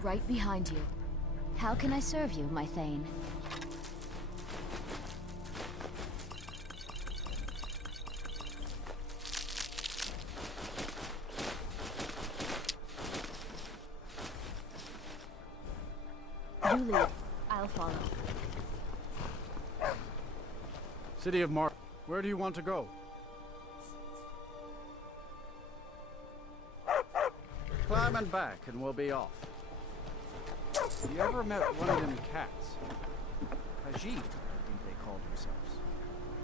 I'm right behind you. How can I serve you, my Thane? You lead. I'll follow. City of Mark, where do you want to go? Climb and back and we'll be off. You ever met one of them cats? Khajiit, I think they called themselves.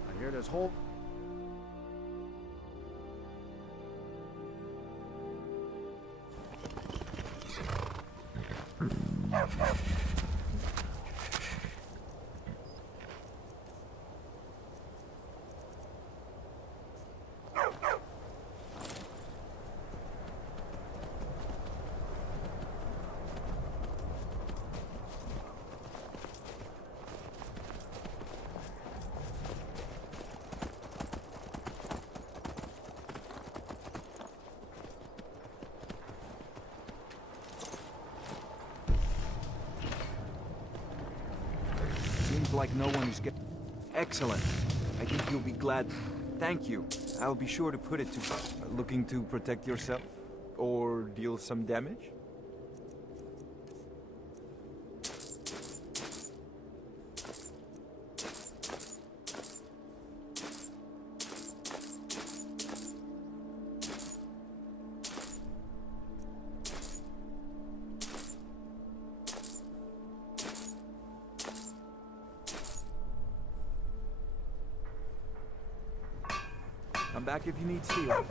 I hear this whole... Seems like no one is getting... Excellent. I think you'll be glad. Thank you. I'll be sure to put it to... Looking to protect yourself? Or deal some damage? Come back if you need steel.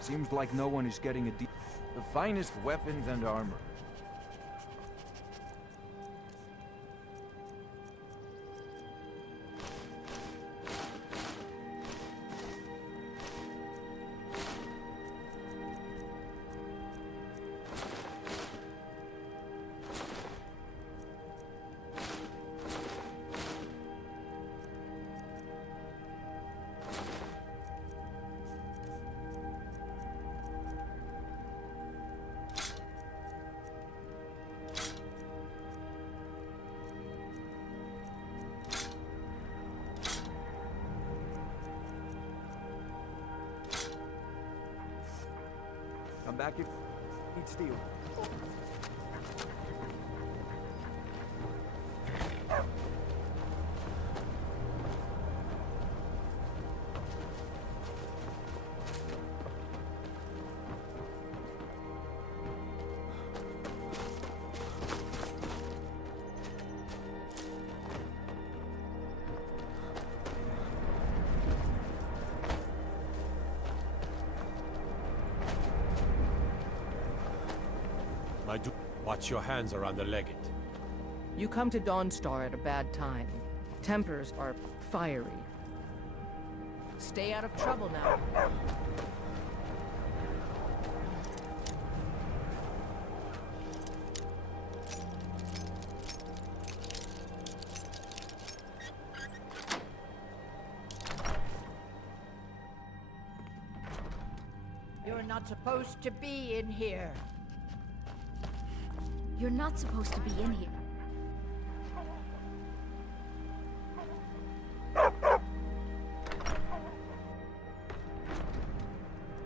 Seems like no one is getting the finest weapons and armor. Come back if you need steel. I do. Watch your hands around the legate. You come to Dawnstar at a bad time. Tempers are fiery. Stay out of trouble now. You're not supposed to be in here. You're not supposed to be in here.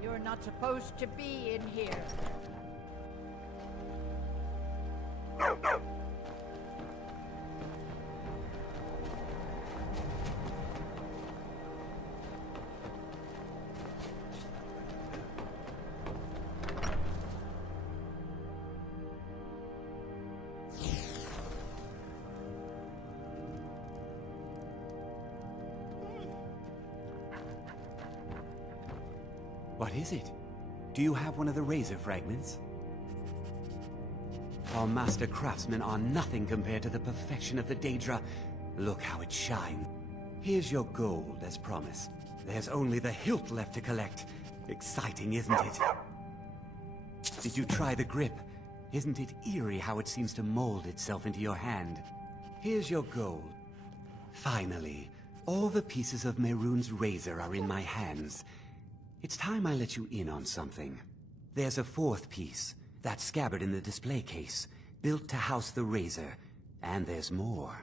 You're not supposed to be in here. What is it? Do you have one of the razor fragments? Our master craftsmen are nothing compared to the perfection of the Daedra. Look how it shines. Here's your gold, as promised. There's only the hilt left to collect. Exciting, isn't it? Did you try the grip? Isn't it eerie how it seems to mold itself into your hand? Here's your gold. Finally, all the pieces of Mehrunes' razor are in my hands. It's time I let you in on something. There's a fourth piece, that scabbard in the display case, built to house the razor. And there's more.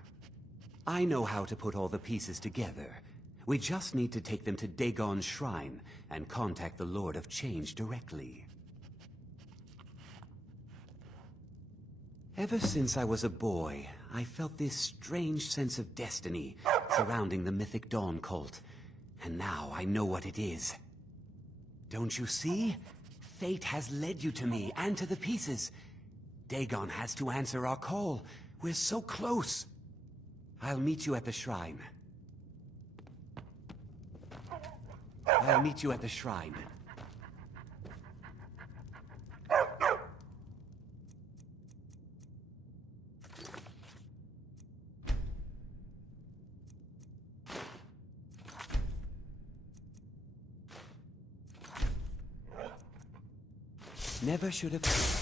I know how to put all the pieces together. We just need to take them to Dagon's shrine and contact the Lord of Change directly. Ever since I was a boy, I felt this strange sense of destiny surrounding the mythic Dawn cult. And now I know what it is. Don't you see? Fate has led you to me and to the pieces. Dagon has to answer our call. We're so close. I'll meet you at the shrine. I'll meet you at the shrine. Never should have...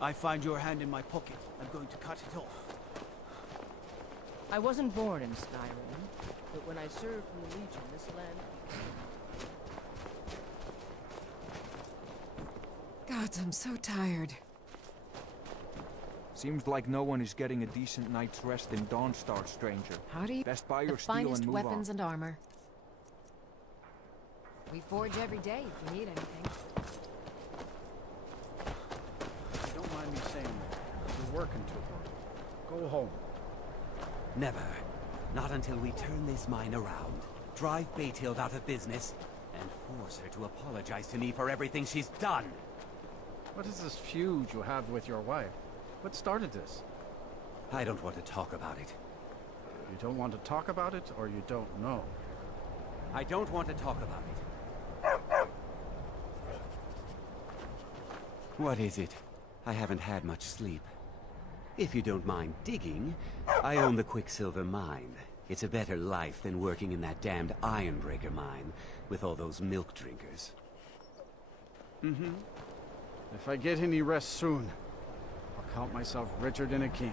I find your hand in my pocket. I'm going to cut it off. I wasn't born in Skyrim, but when I served in the Legion, this land... Gods, I'm so tired. Seems like no one is getting a decent night's rest in Dawnstar, stranger. How do you... Best buy The your steel finest and move weapons on. and armor. We forge every day if you need anything. Don't mind me saying that. You're working too hard. Go home. Never. Not until we turn this mine around, drive Beethild out of business, and force her to apologize to me for everything she's done. What is this feud you have with your wife? What started this? I don't want to talk about it. You don't want to talk about it, or you don't know? I don't want to talk about it. What is it? I haven't had much sleep. If you don't mind digging, I own the Quicksilver mine. It's a better life than working in that damned Ironbreaker mine with all those milk drinkers. If I get any rest soon, I'll count myself richer than a king.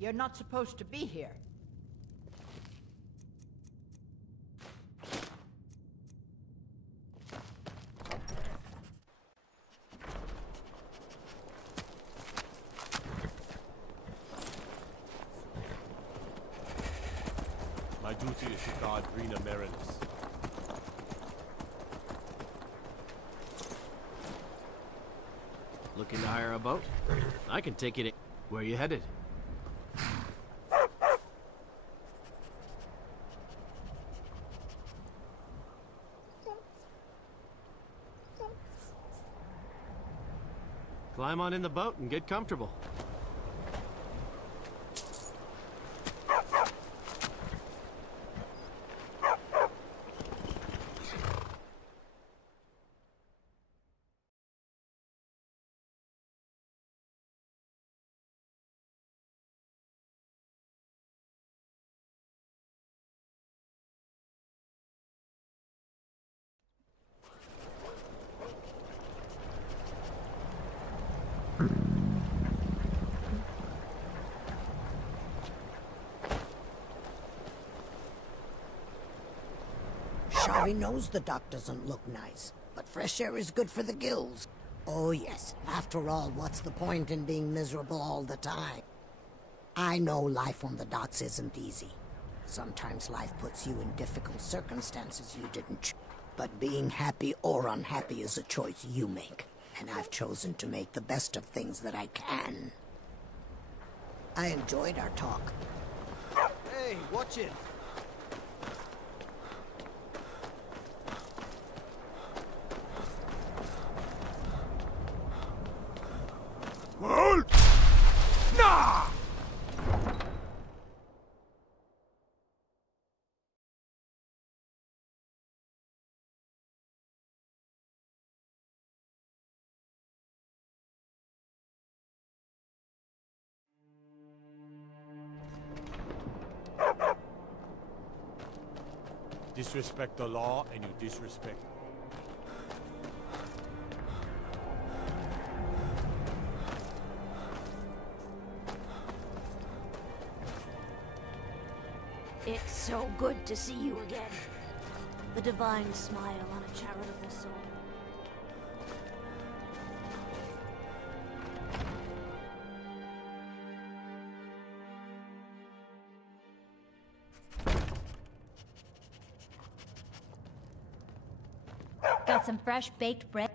You're not supposed to be here. My duty is to guard Rena Marinus. Looking to hire a boat? I can take you to... Where you headed? Climb on in the boat and get comfortable. Shari knows the dock doesn't look nice, but fresh air is good for the gills. Oh yes, after all, what's the point in being miserable all the time? I know life on the docks isn't easy. Sometimes life puts you in difficult circumstances you didn't choose. But being happy or unhappy is a choice you make, and I've chosen to make the best of things that I can. I enjoyed our talk. Hey, watch it! Disrespect the law and you disrespect... It's so good to see you again. The divine smile on a charitable soul. Got some fresh baked bread?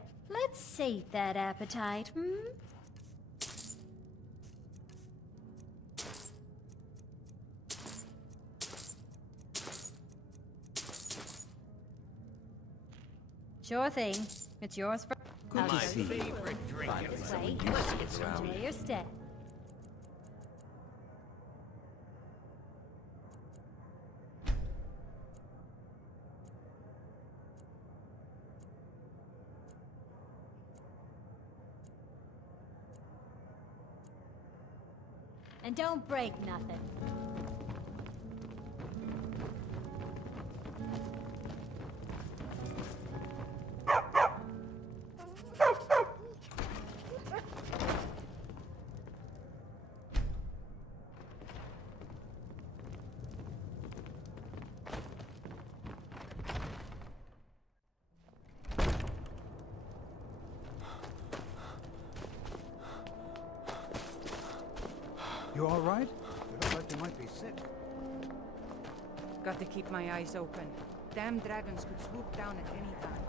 sate that appetite, hmm? Sure thing. It's yours for... Good to I'll see you. favorite drink. Wait, enjoy your stay. And don't break nothing. You all right? You look like you might be sick. Got to keep my eyes open. Damn dragons could swoop down at any time.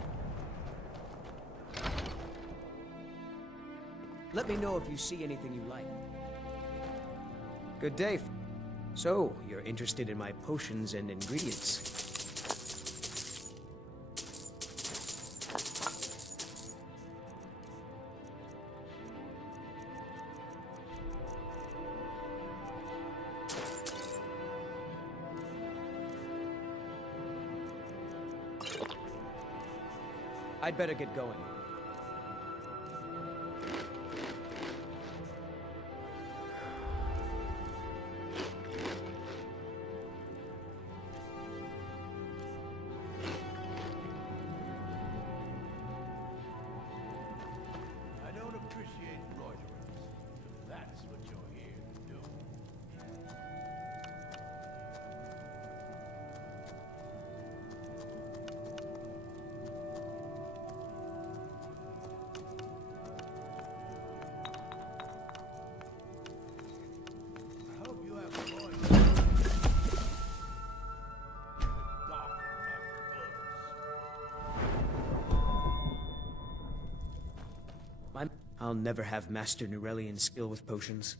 Let me know if you see anything you like. Good day. So, you're interested in my potions and ingredients? I'd better get going. I don't appreciate loiterers, if that's what you're here to do. I hope you have fun. Dark I'll never have Master Nurelian skill with potions.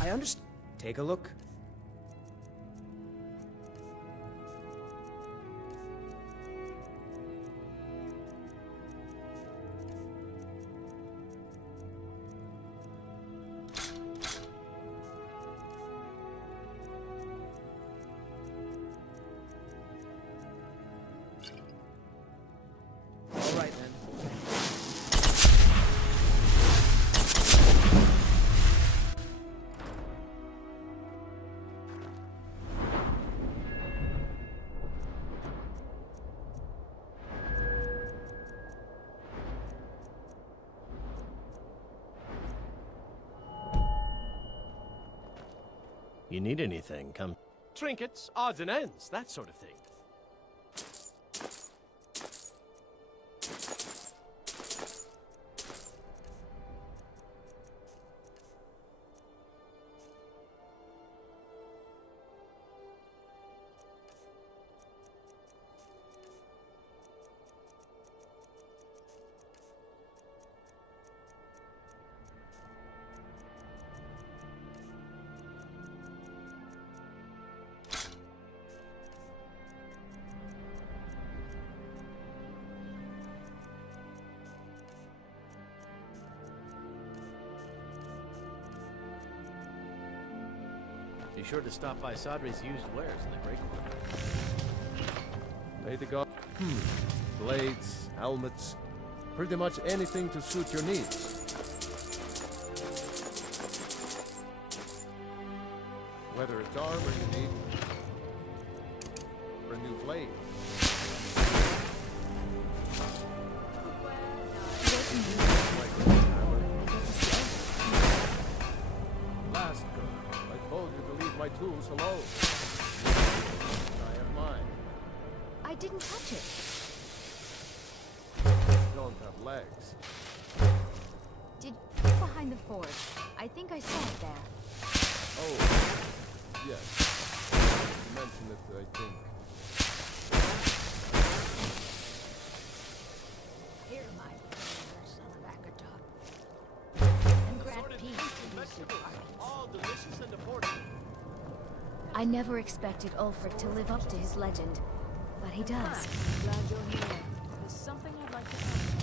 I understand. Take a look. All right, then. You need anything, come. Trinkets, odds and ends, that sort of thing. Be sure to stop by Sadri's used wares in the Great Quarter. May the god. Blades, helmets, pretty much anything to suit your needs. Whether it's armor you need, or a new blade. Last girl, I told you to leave my tools alone. I have mine. I didn't touch it. Don't have legs. Did behind the forge. I think I saw it there. Oh, yes. You mentioned it, I think. Here, my favorite son of Akatop. And grant peace to these departments. All delicious and affordable. I never expected Ulfric to live up to his legend, but he does. Glad you're here. There's something I'd like to ask.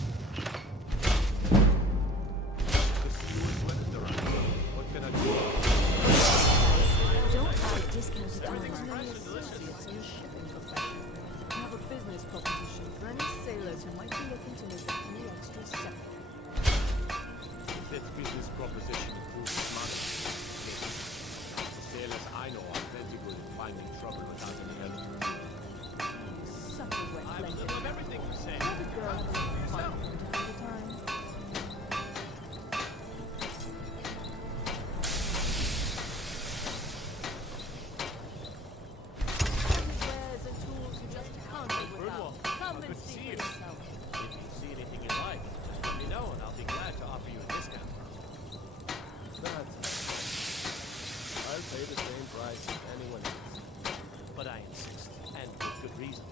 The steward's wedding around. What can I do? Don't buy discounted Many armor. associates in the shipping profession. I have a business proposition for any sailors who might be looking to make a few extra cents. That business proposition includes money. The sailors I know are plenty good at finding trouble without any help. Such a wet I have a blanket. little of everything to say. Have a girl have a little fun from time to time. Wares and tools you just can't live without. Come and see for yourself. If you see anything you like, just let me know and I'll be glad to offer you a discount. I'll pay the same price as anyone else. But I insist, and with good reason.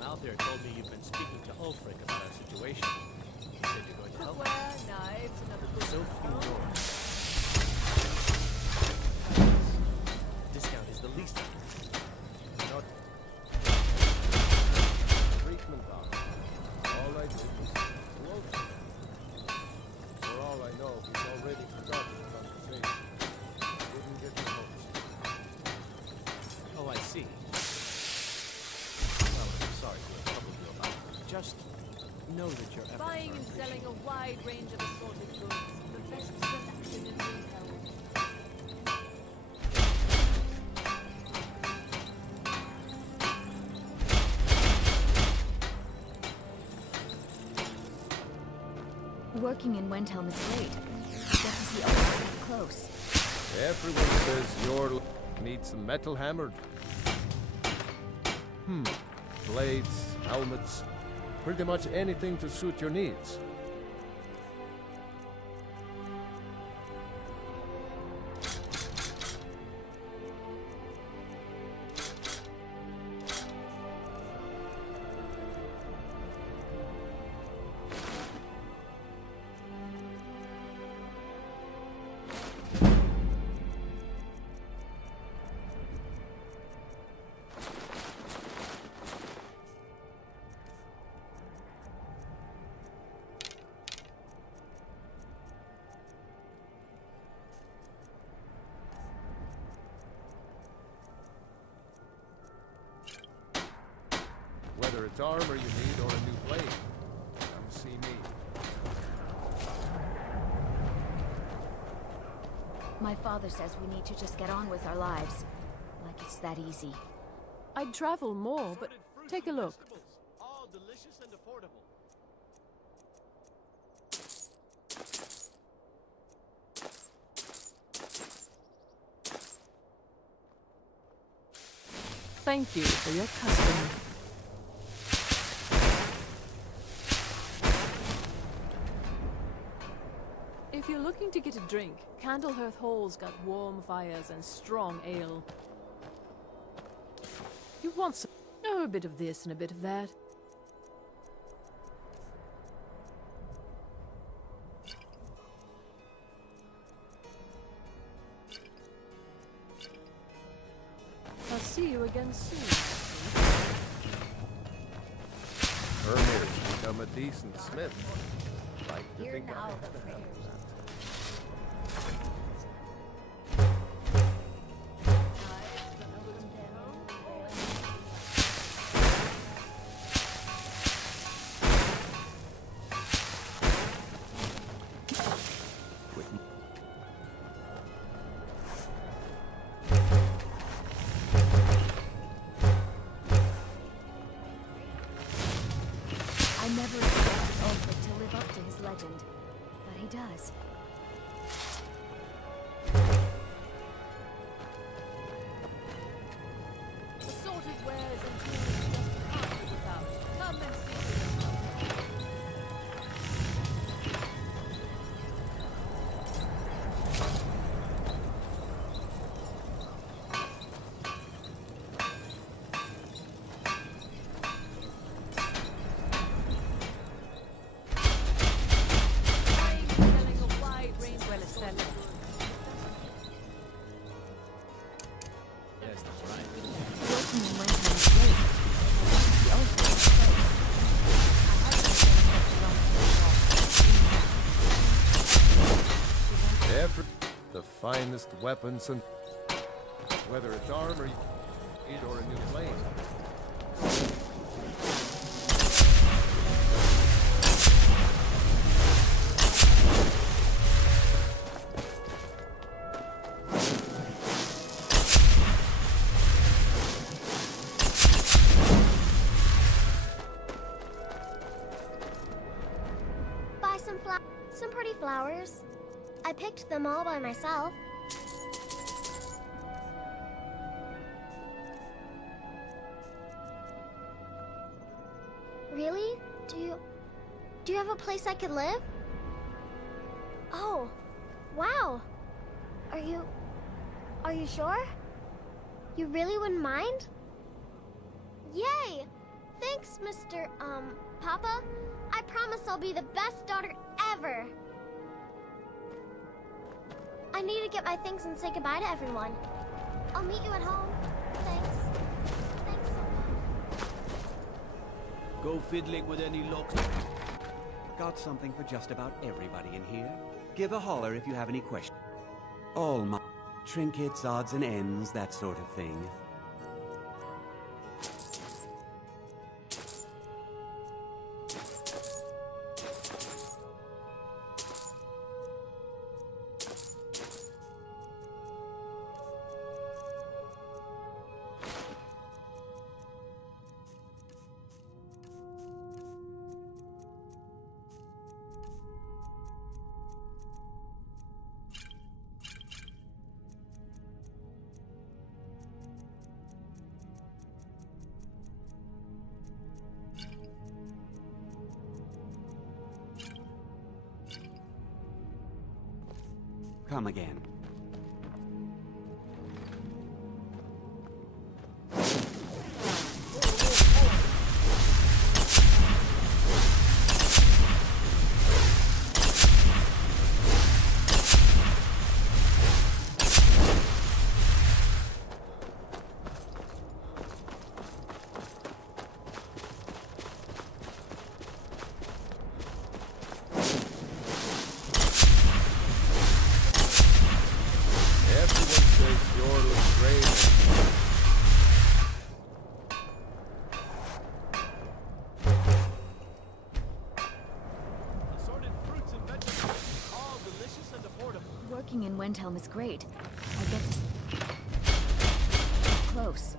Malthair told me you've been speaking to Ulfric about our situation. He said you're going to help us. Cookware, knives, another good So few doors. Discount is the least of it. Not treatment on. All I did was close it. For all I know, he's already forgotten the conversation. Didn't get the notice. Oh, I see. Well, I'm sorry to have troubled you about it. Just know that your efforts Buying are and selling a appreciated. wide range of assorted goods. The best selection in retail. Working in Wendhelm is great. Get to see Ulfric up close. Everyone says your needs some metal hammered. Blades, helmets, pretty much anything to suit your needs. Whether it's armor you need or a new blade, come see me. My father says we need to just get on with our lives. Like it's that easy. I'd travel more, but take a look. All delicious and affordable. Thank you for your custom. If you're looking to get a drink, Candlehearth Hall's got warm fires and strong ale. You want some? Oh, a bit of this and a bit of that. I'll see you again soon. Hermir's become a decent smith. Like to Here think now, I the had a prayers hand in that. does. Assorted wares and tools just can't live without. Come and see for yourself. I'm selling a wide range of assorted goods. Yes, that's right. Working in Wentworth's great. It's the ultimate place. I haven't been Every the finest weapons and whether it's armor or a new blade. Buy some pretty flowers. I picked them all by myself. Really? Do you have a place I could live? Oh, wow. Are you sure? You really wouldn't mind? Yay! Thanks, Mr. Papa. I promise I'll be the best daughter ever. I need to get my things and say goodbye to everyone. I'll meet you at home. Thanks. Thanks so much. Go fiddling with any locks. Got something for just about everybody in here. Give a holler if you have any questions. All my trinkets, odds and ends, that sort of thing. Come again. Working in Wendhelm is great. I get to close.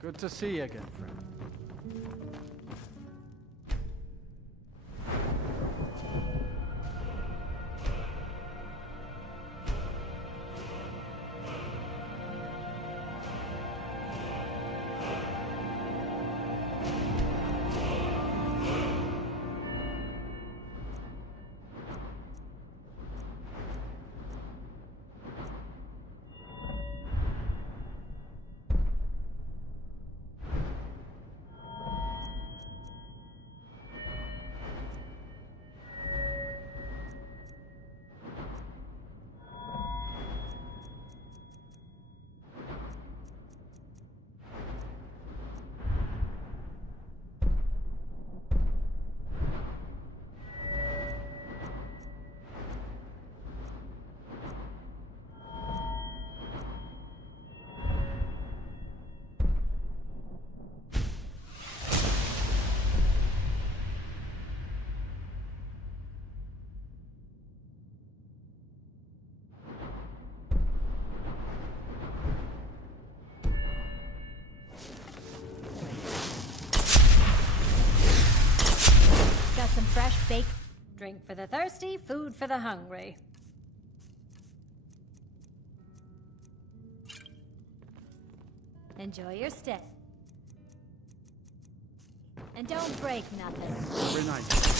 Good to see you again, friend. Drink for the thirsty, food for the hungry. Enjoy your stay. And don't break nothing. Very nice.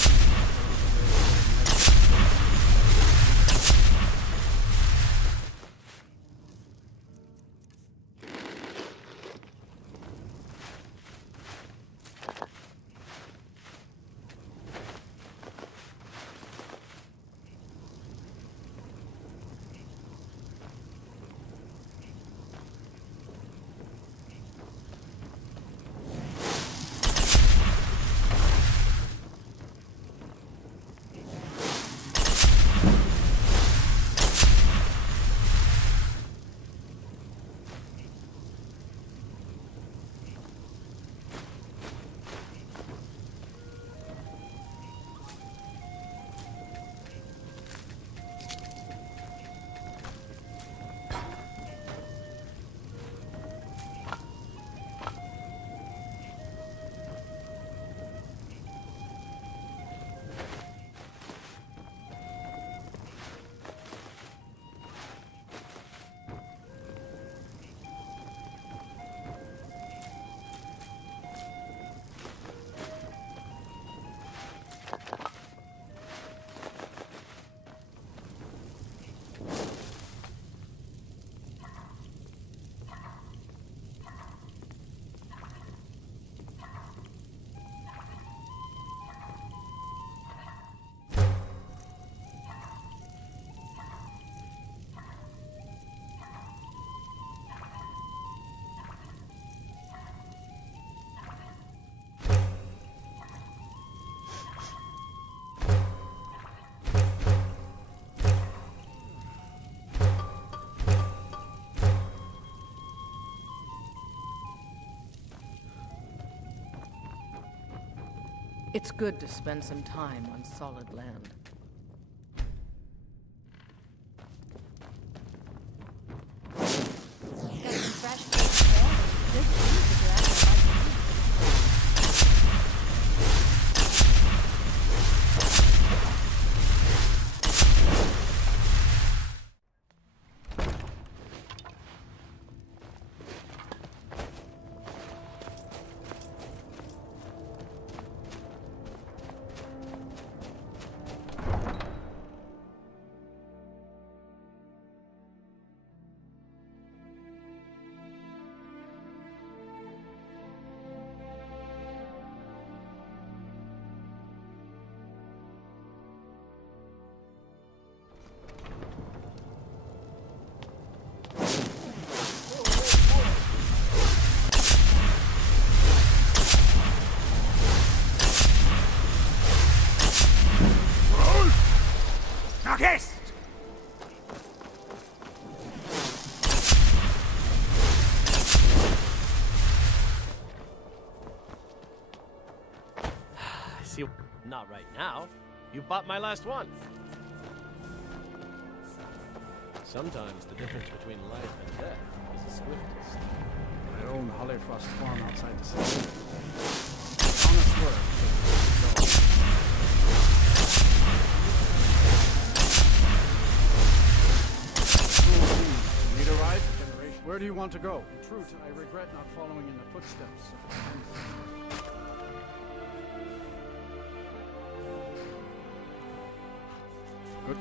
It's good to spend some time on solid land. Got some fresh baked bread and good cheese if you're after a bite to eat. Darkest! See, not right now. You bought my last one. Sometimes the difference between life and death is the swiftest. My own Hollyfrost farm outside the city. Honest work. Need a ride? Where do you want to go? In truth, I regret not following in the footsteps of my ancestors. Good.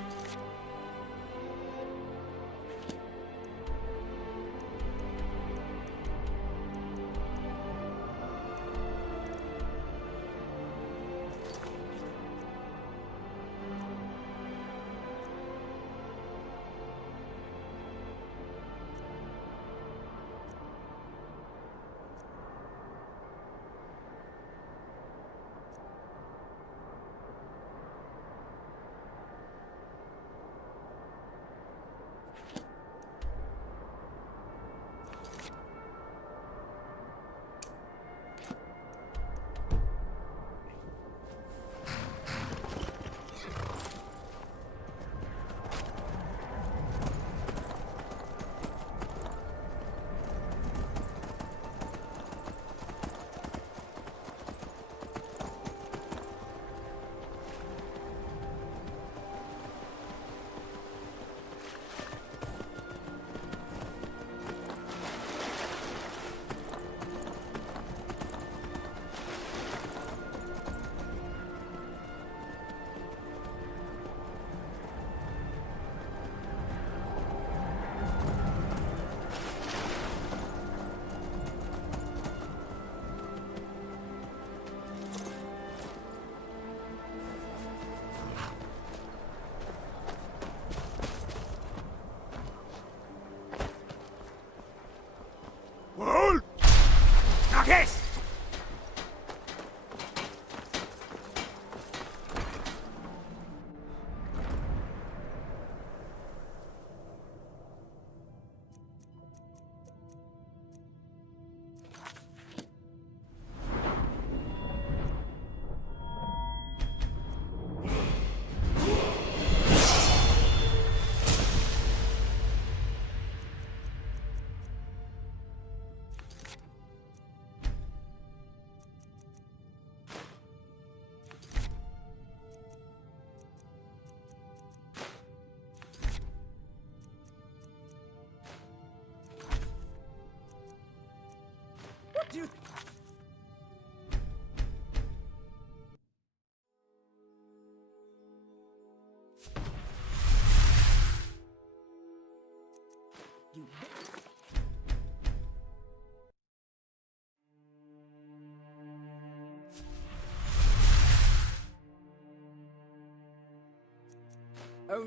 Oh,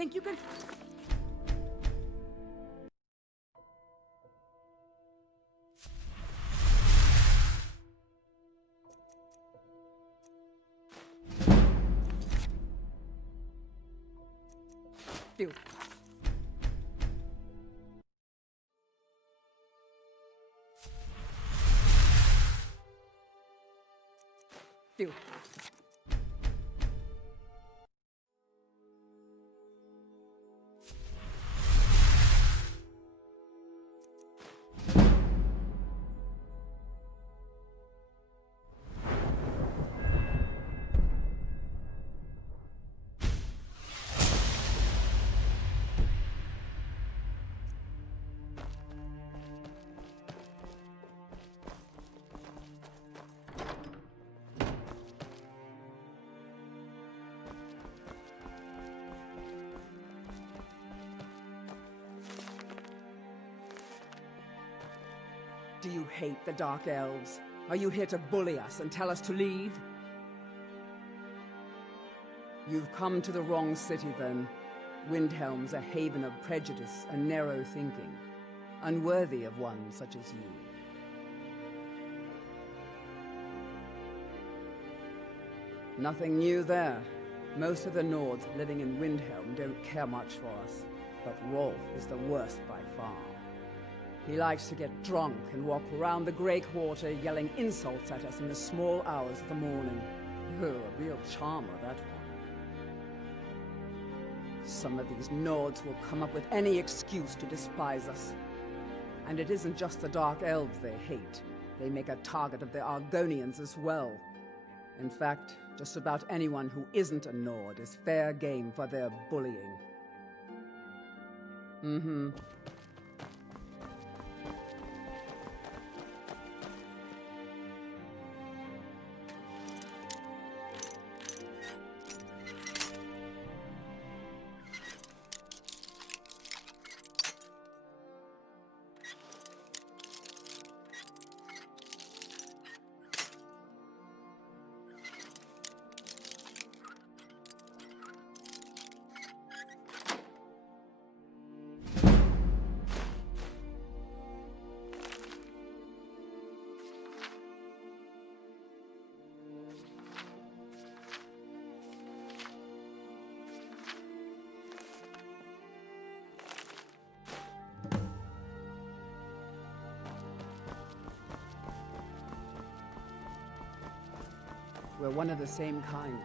think you can... Phew. Phew. Do you hate the Dark Elves? Are you here to bully us and tell us to leave? You've come to the wrong city, then. Windhelm's a haven of prejudice and narrow thinking, unworthy of one such as you. Nothing new there. Most of the Nords living in Windhelm don't care much for us, but Rolf is the worst by far. He likes to get drunk and walk around the Grey Quarter yelling insults at us in the small hours of the morning. Oh, a real charmer, that one. Some of these Nords will come up with any excuse to despise us. And it isn't just the Dark Elves they hate. They make a target of the Argonians as well. In fact, just about anyone who isn't a Nord is fair game for their bullying. Mm-hmm. We're one of the same kind.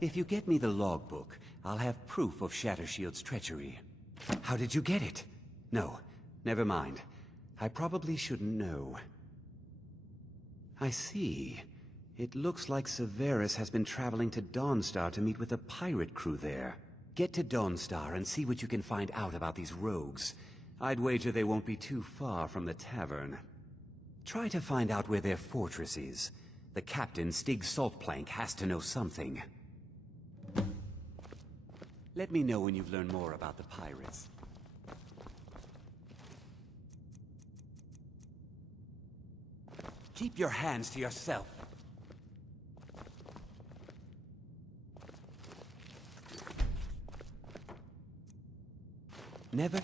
If you get me the logbook, I'll have proof of Shattershield's treachery. How did you get it? No, never mind. I probably shouldn't know. I see. It looks like Severus has been traveling to Dawnstar to meet with a pirate crew there. Get to Dawnstar and see what you can find out about these rogues. I'd wager they won't be too far from the tavern. Try to find out where their fortress is. The captain, Stig Saltplank, has to know something. Let me know when you've learned more about the pirates. Keep your hands to yourself. Never...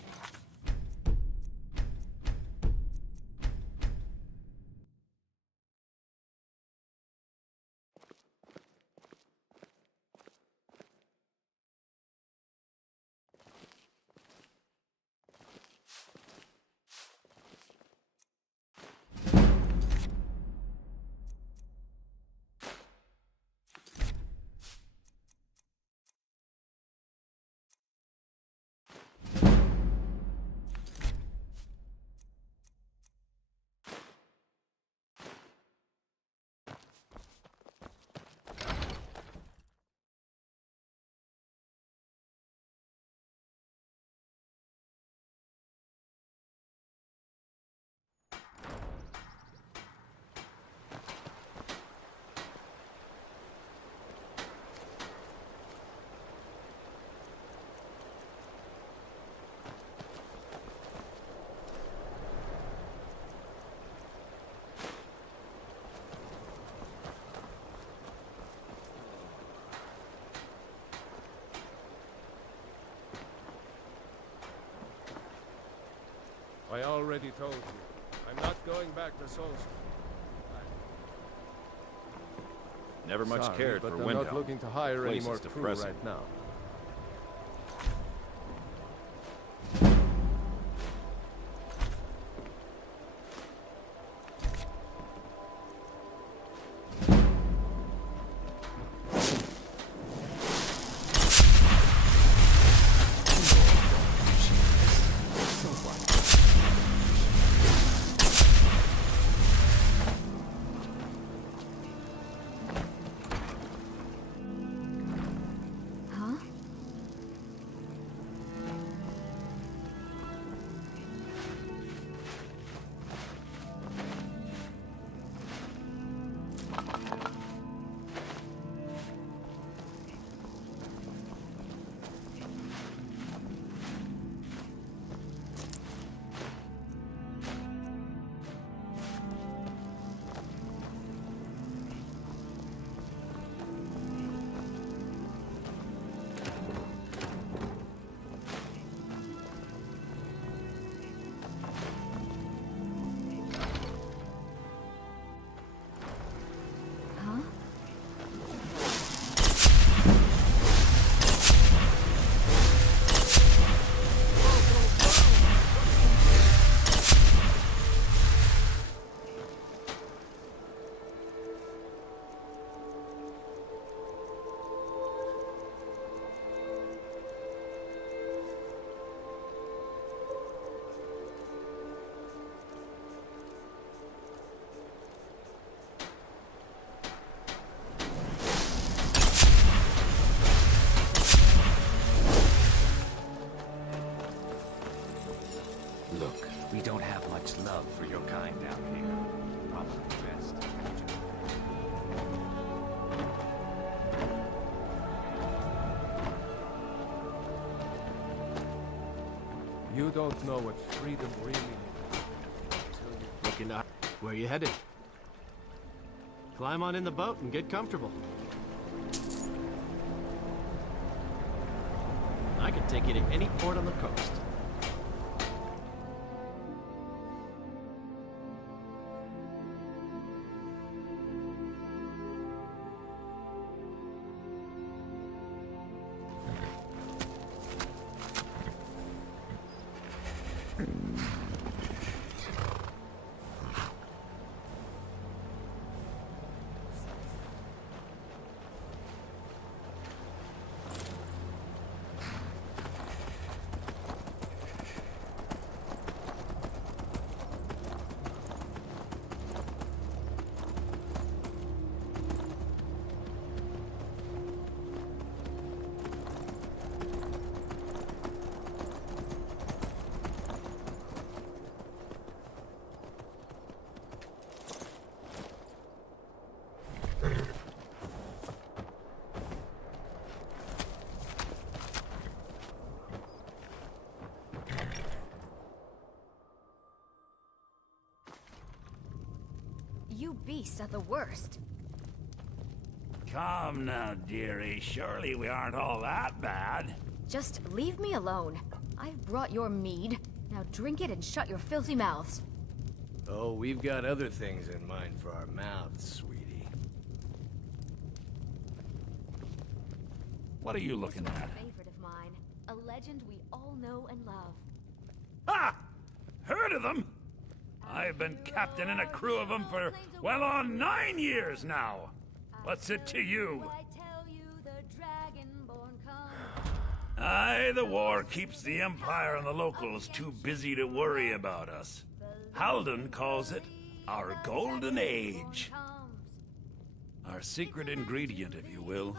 already told you. I'm not going back to Solstice. Never much Sorry, cared but for I'm Windhelm. not looking to hire any Place more is crew depressing. right now. Huh? Huh? Look, we don't have much love for your kind down here. Probably best. You don't know what freedom really means until you... Looking up. Where you headed? Climb on in the boat and get comfortable. I can take you to any port on the coast. You beasts are the worst. Come now, dearie. Surely we aren't all that bad. Just leave me alone. I've brought your mead. Now drink it and shut your filthy mouths. Oh, we've got other things in mind for our mouths, sweetie. What are you looking This one's at? a favorite of mine. A legend we all know and love. Ha! Heard of them? I've been captain in a crew of them for well on 9 years now. What's it to you? Aye, the war keeps the Empire and the locals too busy to worry about us. Halden calls it our golden age. Our secret ingredient, if you will.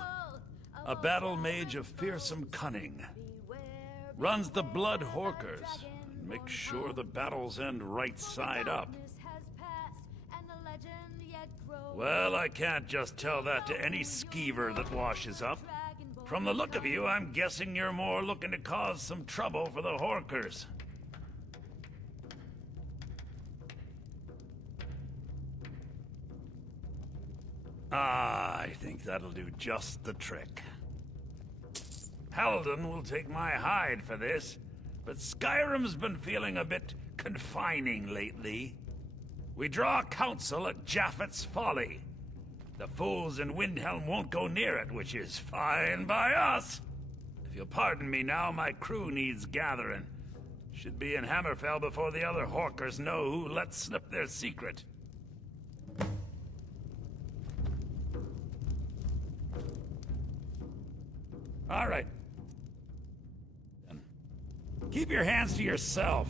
A battle mage of fearsome cunning. Runs the blood horkers. Make sure the battles end right side up. Well, I can't just tell that to any skeever that washes up. From the look of you, I'm guessing you're more looking to cause some trouble for the Horkers. Ah, I think that'll do just the trick. Halden will take my hide for this, but Skyrim's been feeling a bit confining lately. We draw counsel at Japhet's Folly. The fools in Windhelm won't go near it, which is fine by us. If you'll pardon me now, my crew needs gathering. Should be in Hammerfell before the other Horkers know who let slip their secret. All right. Then keep your hands to yourself.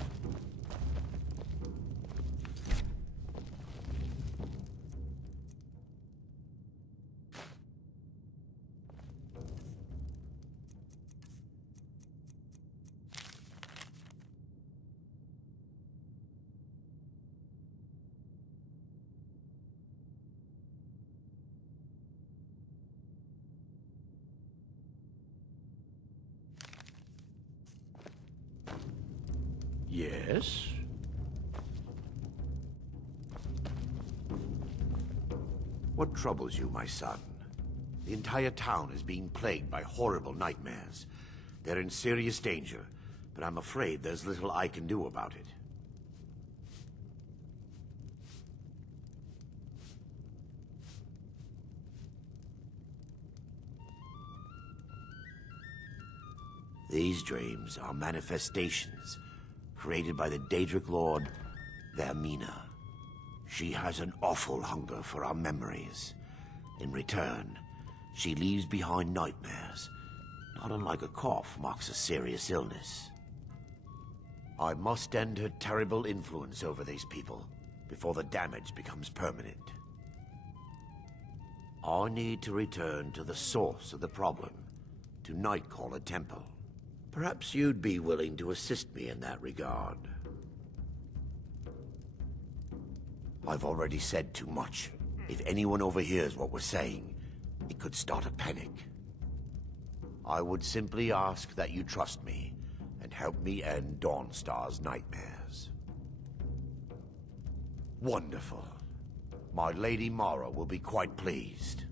Yes? What troubles you, my son? The entire town is being plagued by horrible nightmares. They're in serious danger, but I'm afraid there's little I can do about it. These dreams are manifestations created by the Daedric Lord, Vermina. She has an awful hunger for our memories. In return, she leaves behind nightmares, not unlike a cough marks a serious illness. I must end her terrible influence over these people before the damage becomes permanent. I need to return to the source of the problem, to Nightcaller Temple. Perhaps you'd be willing to assist me in that regard. I've already said too much. If anyone overhears what we're saying, it could start a panic. I would simply ask that you trust me and help me end Dawnstar's nightmares. Wonderful. My Lady Mara will be quite pleased.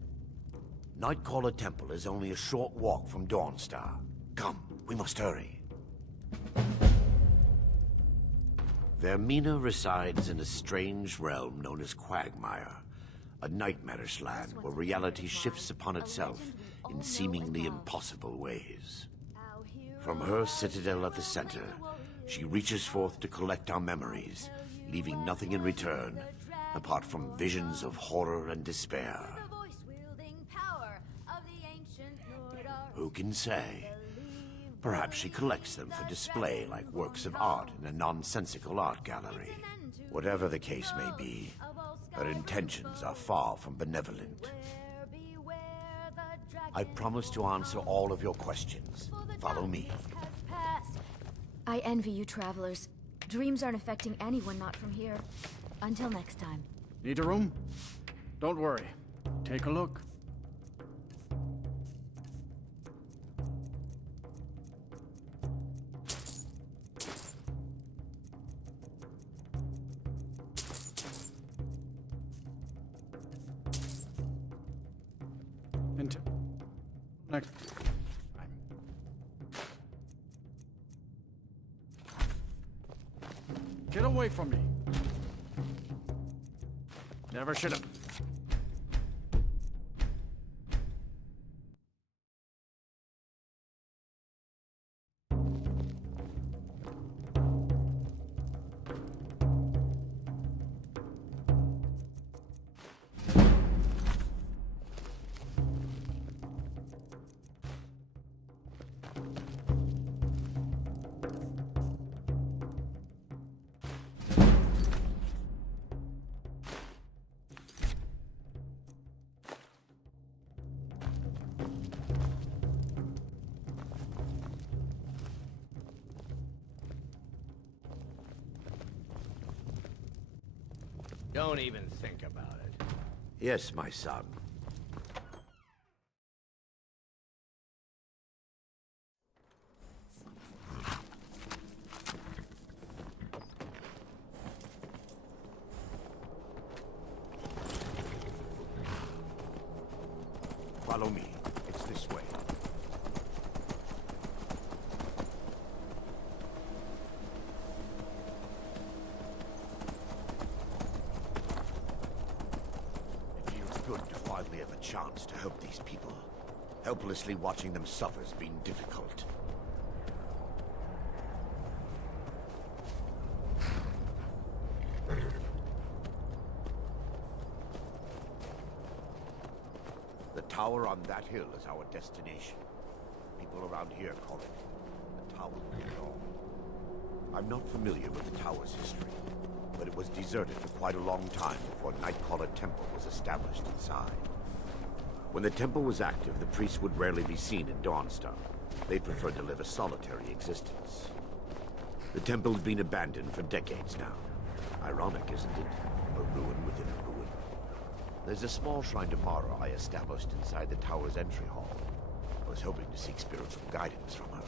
Nightcaller Temple is only a short walk from Dawnstar. Come, we must hurry. Vermina resides in a strange realm known as Quagmire, a nightmarish land where reality shifts upon itself in seemingly impossible ways. From her citadel at the center, she reaches forth to collect our memories, leaving nothing in return apart from visions of horror and despair. Who can say? Perhaps she collects them for display like works of art in a nonsensical art gallery. Whatever the case may be, her intentions are far from benevolent. I promise to answer all of your questions. Follow me. I envy you travelers. Dreams aren't affecting anyone not from here. Until next time. Need a room? Don't worry. Take a look. Until next time. Get away from me. Never should have. Don't even think about it. Yes, my son. Follow me. It's this way. good to finally have a chance to help these people. Helplessly watching them suffer has been difficult. The tower on that hill is our destination. People around here call it the Tower of Dawn. I'm not familiar with the tower's history, but it was deserted for quite a long time before Nightcaller Temple was established inside. When the temple was active, the priests would rarely be seen in Dawnstar. They preferred to live a solitary existence. The temple has been abandoned for decades now. Ironic, isn't it? A ruin within a ruin. There's a small shrine to Mara I established inside the tower's entry hall. I was hoping to seek spiritual guidance from her.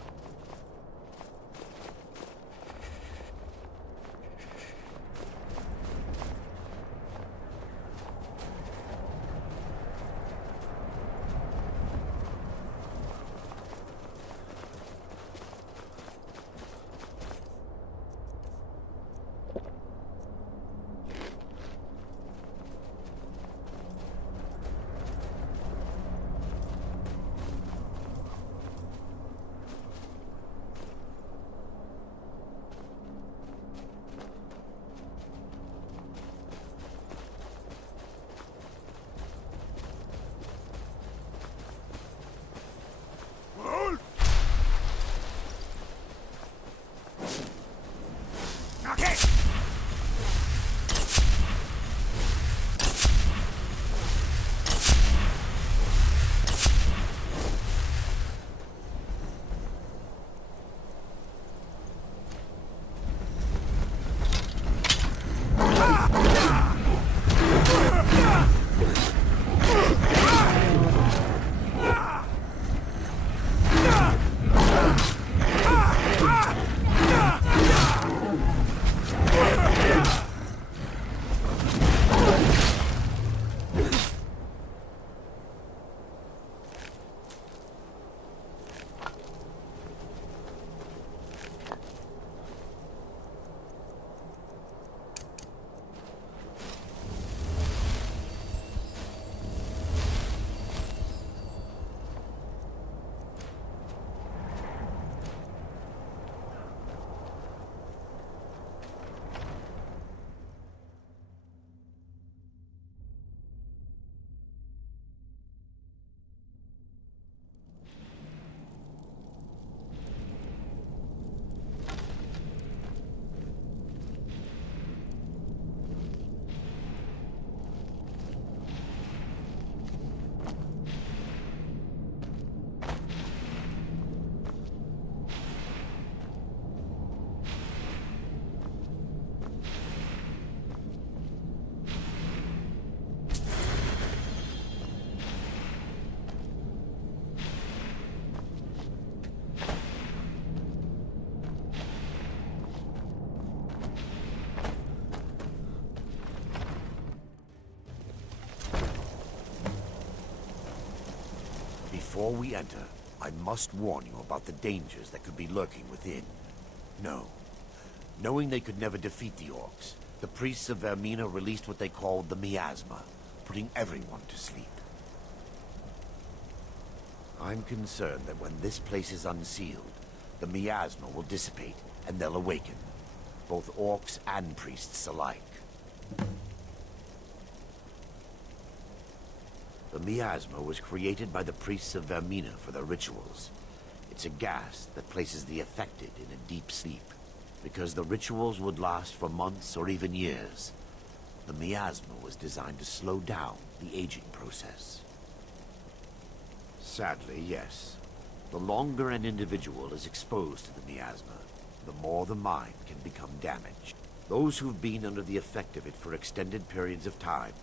Before we enter, I must warn you about the dangers that could be lurking within. No. Knowing they could never defeat the orcs, the priests of Vermina released what they called the miasma, putting everyone to sleep. I'm concerned that when this place is unsealed, the miasma will dissipate and they'll awaken, both orcs and priests alike. The miasma was created by the priests of Vermina for their rituals. It's a gas that places the affected in a deep sleep. Because the rituals would last for months or even years, the miasma was designed to slow down the aging process. Sadly, yes. The longer an individual is exposed to the miasma, the more the mind can become damaged. Those who've been under the effect of it for extended periods of time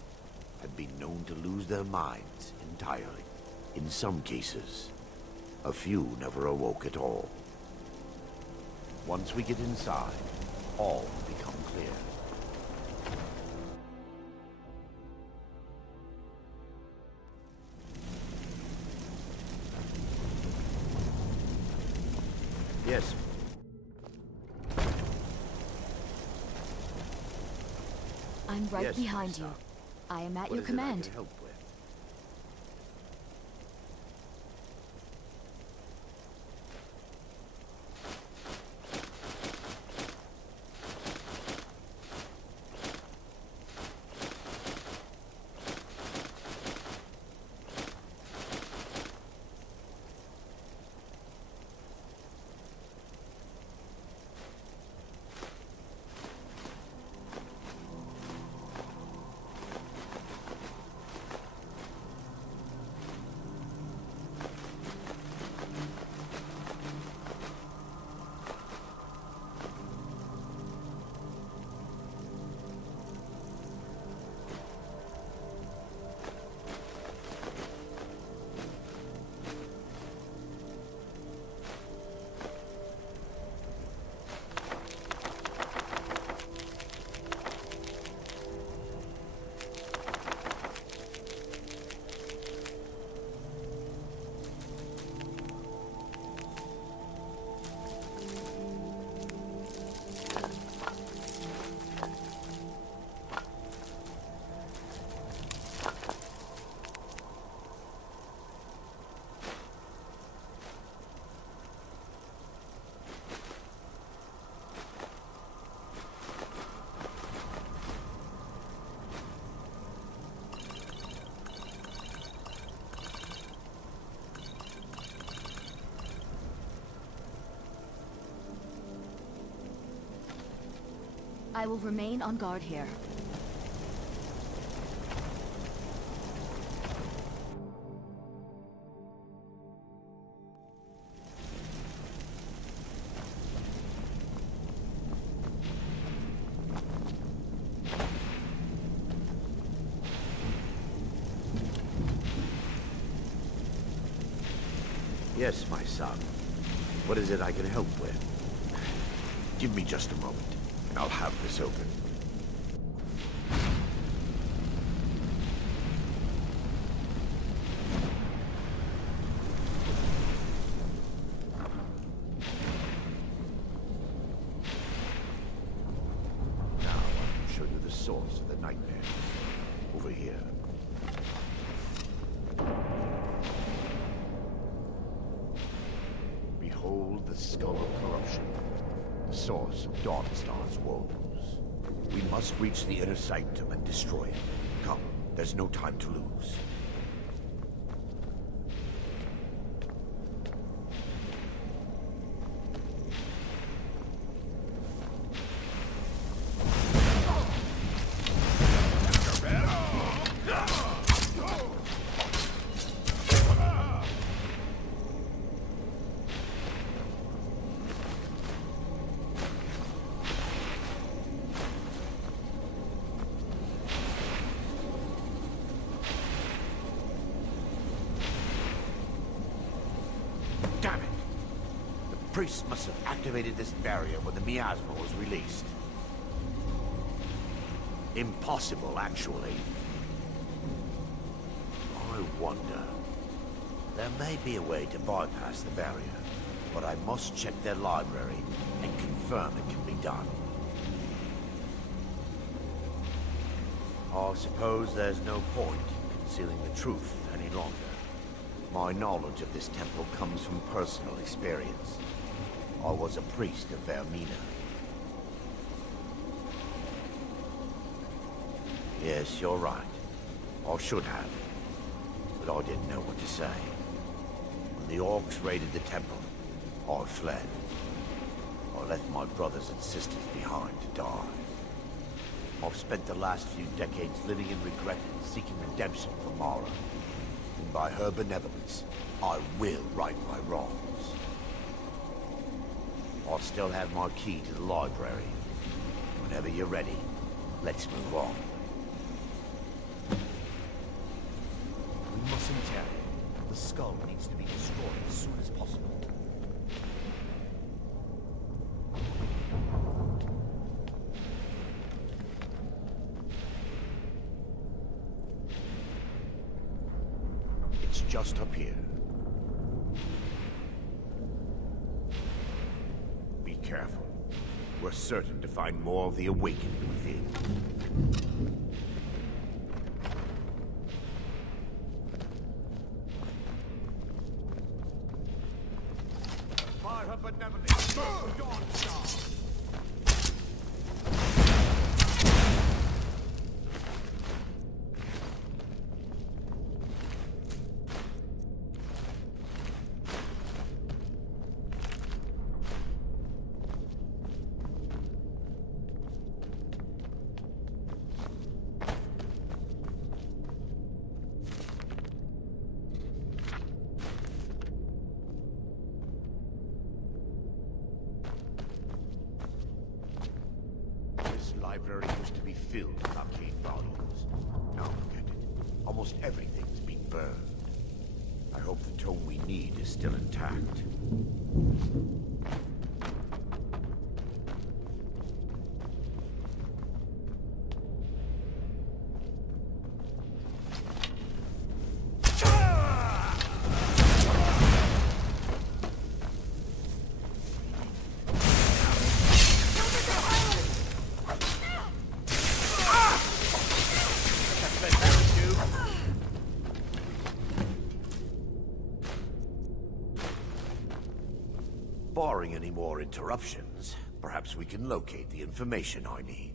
have been known to lose their minds entirely. In some cases, a few never awoke at all. Once we get inside, all will become clear. Yes. I'm right Yes, behind you. I am at your command. Help with? I will remain on guard here. Yes, my son. What is it I can help with? Give me just a moment, and I'll have this open. Now I can show you the source of the nightmares. Over here. Behold the skull of corruption, the source of Dawnstar's woes. We must reach the inner sanctum and destroy it. Come, there's no time to lose. Damn it! The priest must have activated this barrier when the miasma was released. Impossible, actually. I wonder. There may be a way to bypass the barrier, but I must check their library and confirm it can be done. I suppose there's no point in concealing the truth any longer. My knowledge of this temple comes from personal experience. I was a priest of Vermina. Yes, you're right. I should have. But I didn't know what to say. When the orcs raided the temple, I fled. I left my brothers and sisters behind to die. I've spent the last few decades living in regret and seeking redemption from Mara. And by her benevolence, I will right my wrongs. I still have my key to the library. Whenever you're ready, let's move on. We mustn't tarry. The skull needs to be destroyed as soon as possible. It's just up here. Be careful. We're certain to find more of the awakened within. Fire her benevolence! Dawnstar! Library used to be filled with arcane volumes. Now look at it. Almost everything's been burned. I hope the tome we need is still intact. Barring any more interruptions, perhaps we can locate the information I need.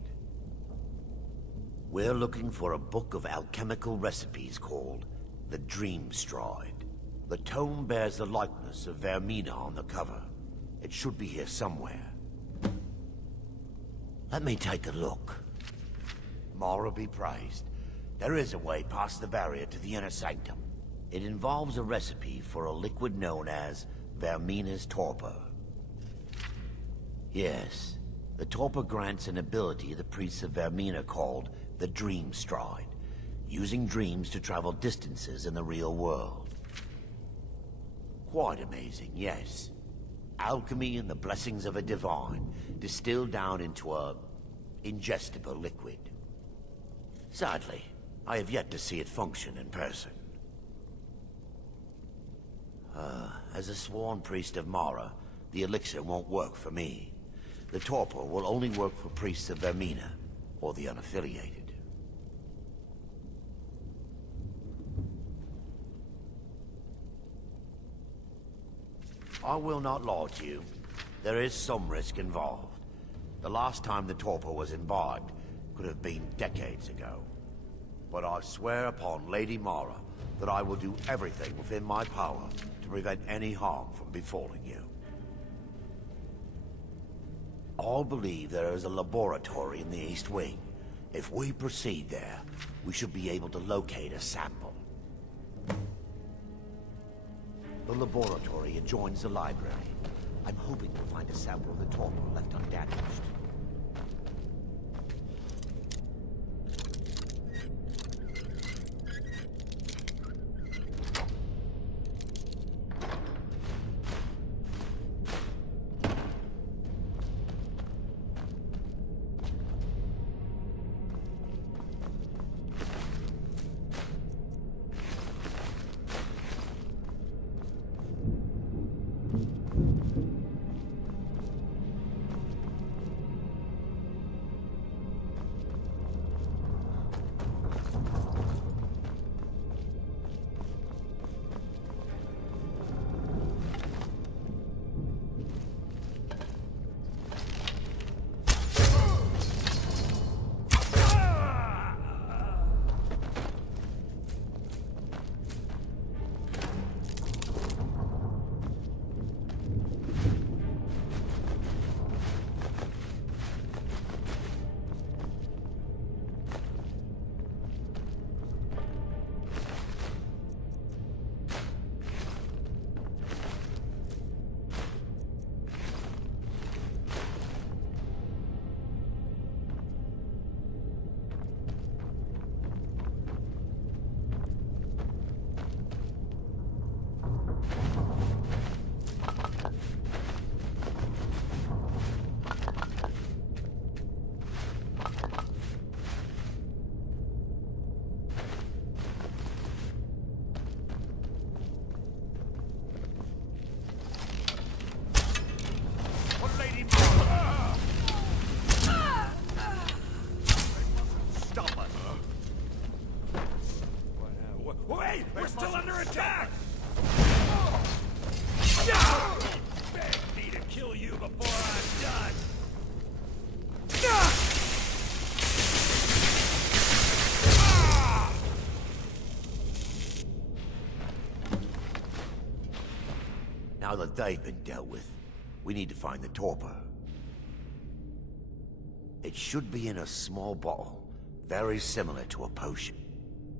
We're looking for a book of alchemical recipes called the Dream Stride. The tome bears the likeness of Vermina on the cover. It should be here somewhere. Let me take a look. Mara be praised. There is a way past the barrier to the inner sanctum. It involves a recipe for a liquid known as Vermina's torpor. Yes, the torpor grants an ability the priests of Vermina called the Dream Stride, using dreams to travel distances in the real world. Quite amazing, yes. Alchemy and the blessings of a divine, distilled down into a ingestible liquid. Sadly, I have yet to see it function in person. As a sworn priest of Mara, the elixir won't work for me. The torpor will only work for priests of Vermina, or the unaffiliated. I will not lie to you. There is some risk involved. The last time the torpor was imbibed could have been decades ago. But I swear upon Lady Mara that I will do everything within my power to prevent any harm from befalling you. I believe there is a laboratory in the East Wing. If we proceed there, we should be able to locate a sample. The laboratory adjoins the library. I'm hoping to find a sample of the torpor left undamaged. Wait! We're still under attack! Beg me to kill you before I'm done! Now that they've been dealt with, we need to find the torpor. It should be in a small bottle, very similar to a potion.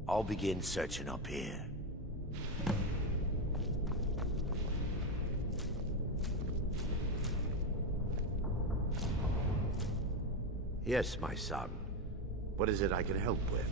I'll begin searching up here. Yes, my son. What is it I can help with?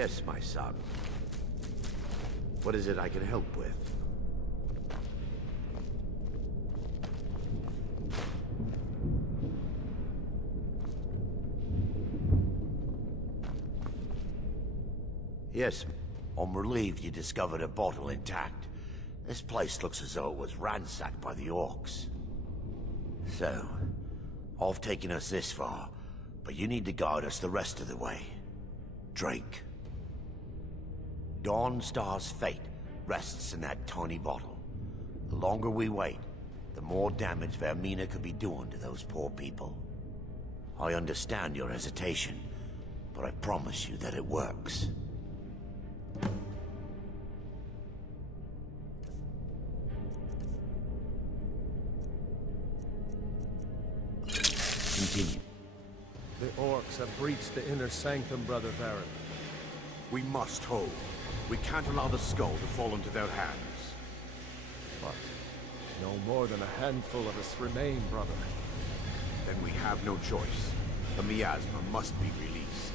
Yes, my son. What is it I can help with? Yes, I'm relieved you discovered a bottle intact. This place looks as though it was ransacked by the orcs. So, I've taken us this far, but you need to guide us the rest of the way. Drink. Dawnstar's fate rests in that tiny bottle. The longer we wait, the more damage Vermina could be doing to those poor people. I understand your hesitation, but I promise you that it works. Continue. The orcs have breached the inner sanctum, Brother Varen. We must hold. We can't allow the skull to fall into their hands. But no more than a handful of us remain, brother. Then we have no choice. The miasma must be released.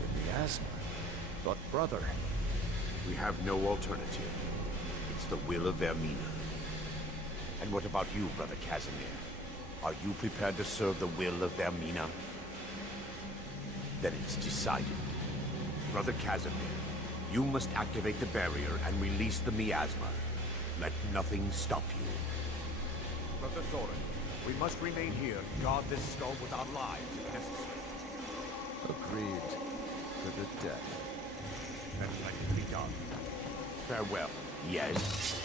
The miasma? But brother... We have no alternative. It's the will of Vermina. And what about you, Brother Casimir? Are you prepared to serve the will of Vermina? Then it's decided. Brother Casimir, you must activate the barrier and release the miasma. Let nothing stop you. Brother Thorin, we must remain here and guard this skull with our lives if necessary. Agreed. To the death. Then let it be done. Farewell. Yes.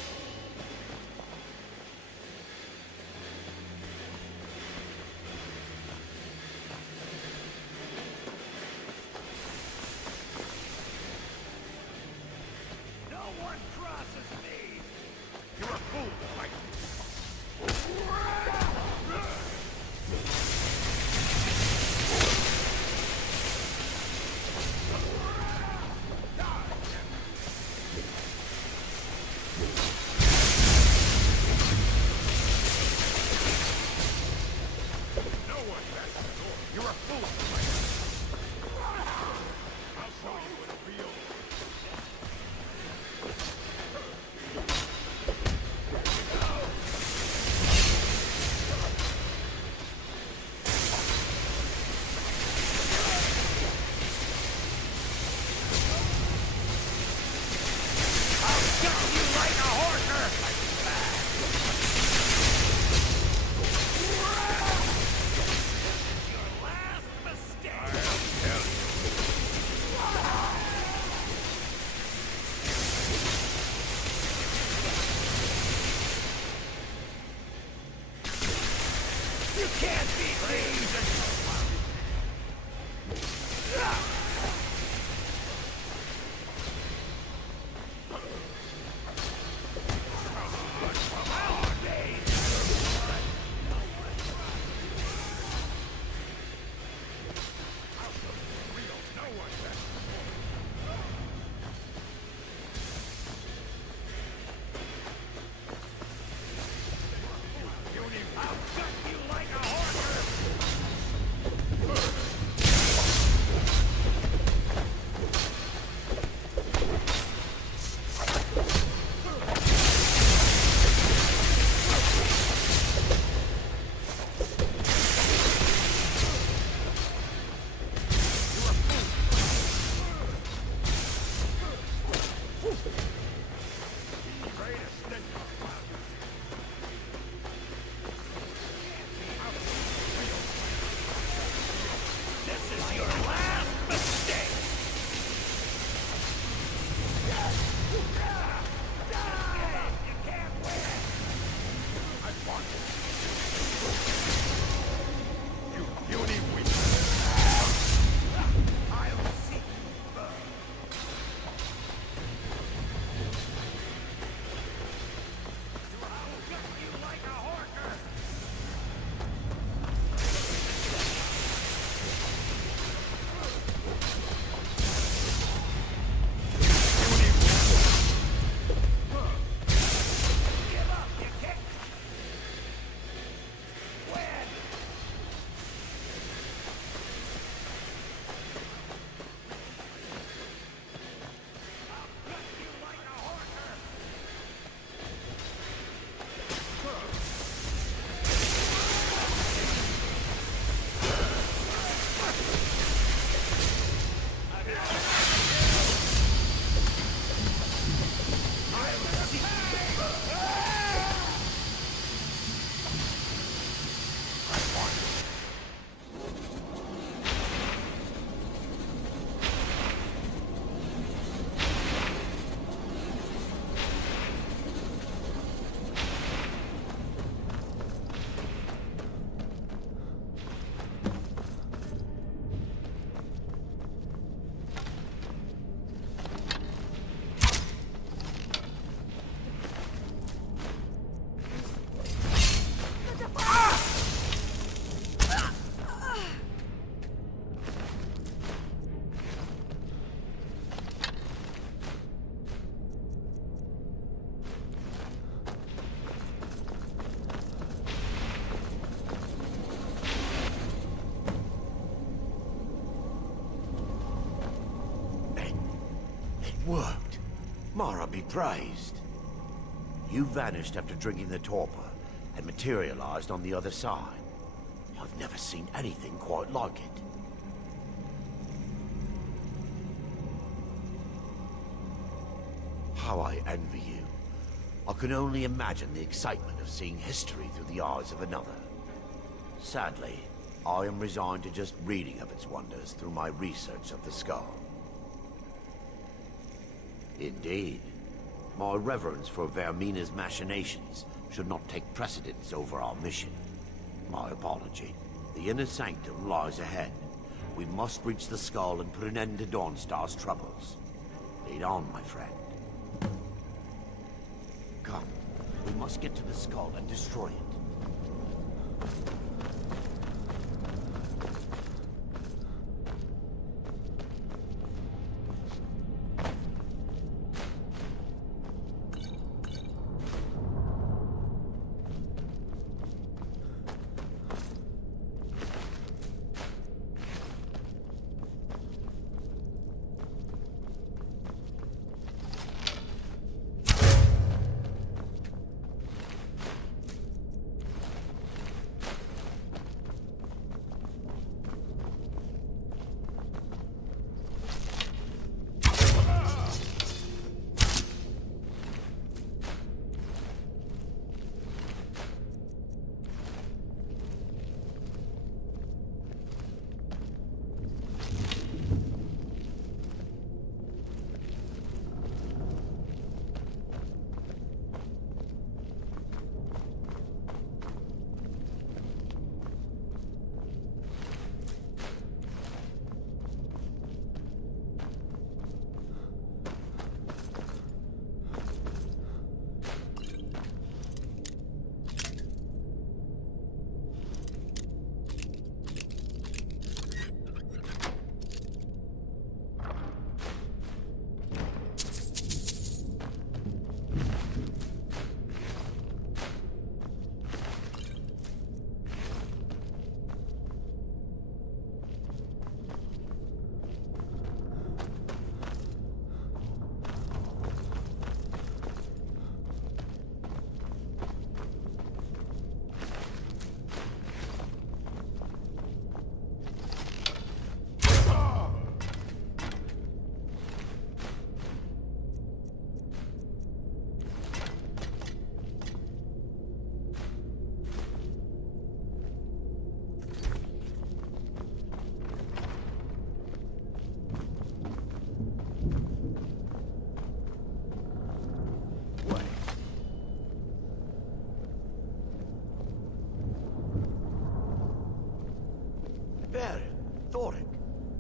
Mara be praised. You vanished after drinking the torpor and materialized on the other side. I've never seen anything quite like it. How I envy you. I can only imagine the excitement of seeing history through the eyes of another. Sadly, I am resigned to just reading of its wonders through my research of the skull. Indeed. My reverence for Vermina's machinations should not take precedence over our mission. My apology. The inner sanctum lies ahead. We must reach the skull and put an end to Dawnstar's troubles. Lead on, my friend. Come, we must get to the skull and destroy it.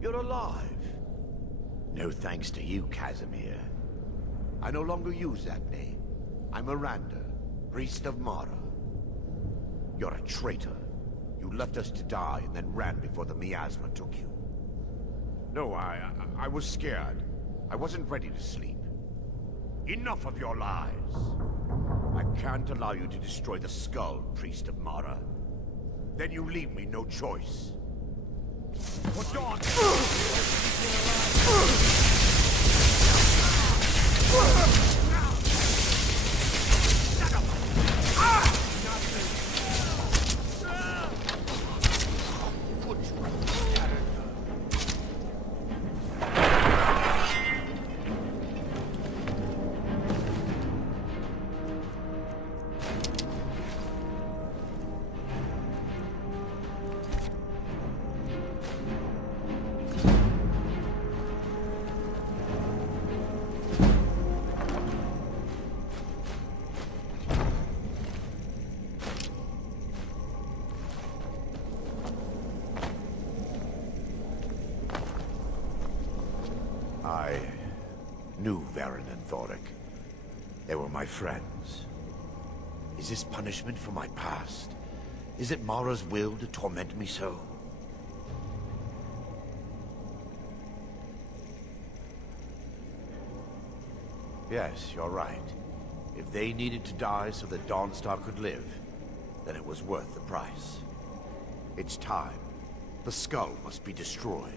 You're alive. No thanks to you, Casimir. I no longer use that name. I'm Miranda, priest of Mara. You're a traitor. You left us to die and then ran before the miasma took you. No, I was scared. I wasn't ready to sleep. Enough of your lies. I can't allow you to destroy the skull, priest of Mara. Then you leave me no choice. For Dawn! I knew Varen and Thoric. They were my friends. Is this punishment for my past? Is it Mara's will to torment me so? Yes, you're right. If they needed to die so that Dawnstar could live, then it was worth the price. It's time. The skull must be destroyed.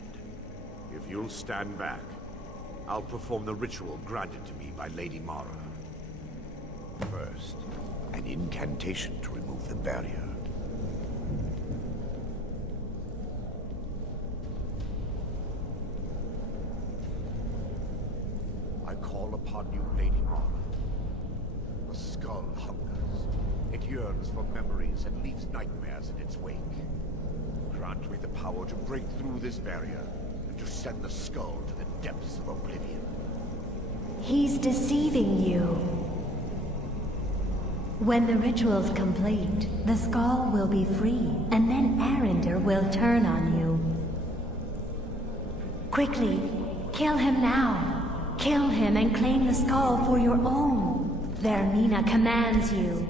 If you'll stand back, I'll perform the ritual granted to me by Lady Mara. First, an incantation to remove the barrier. I call upon you, Lady Mara. The skull hungers. It yearns for memories and leaves nightmares in its wake. Grant me the power to break through this barrier and to send the skull to the depths of oblivion. He's deceiving you. When the ritual's complete, the skull will be free, and then Arender will turn on you. Quickly, kill him now. Kill him and claim the skull for your own. Vermina commands you.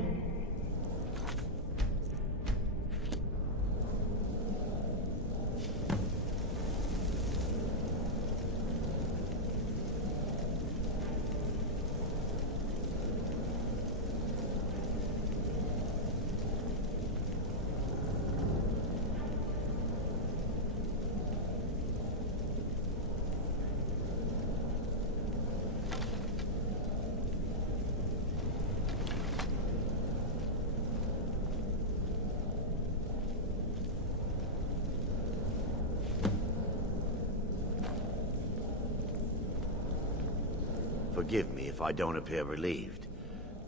Forgive me if I don't appear relieved.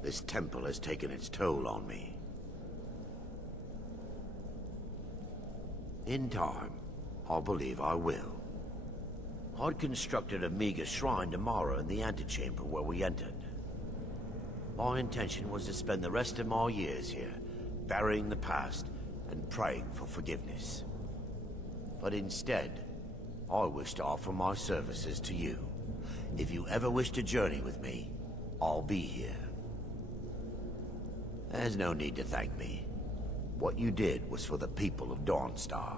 This temple has taken its toll on me. In time, I believe I will. I'd constructed a meager shrine to Mara in the antechamber where we entered. My intention was to spend the rest of my years here, burying the past and praying for forgiveness. But instead, I wish to offer my services to you. If you ever wish to journey with me, I'll be here. There's no need to thank me. What you did was for the people of Dawnstar.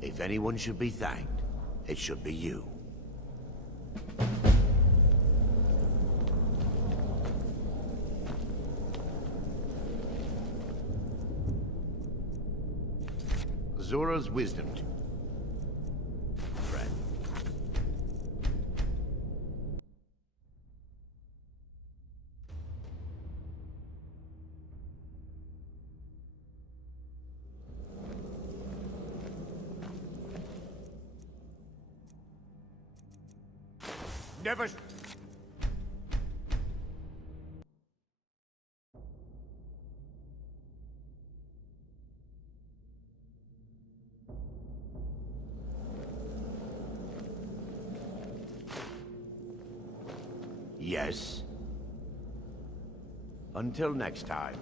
If anyone should be thanked, it should be you. Zora's wisdom. Friend. Never... Yes. Until next time.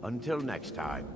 Until next time.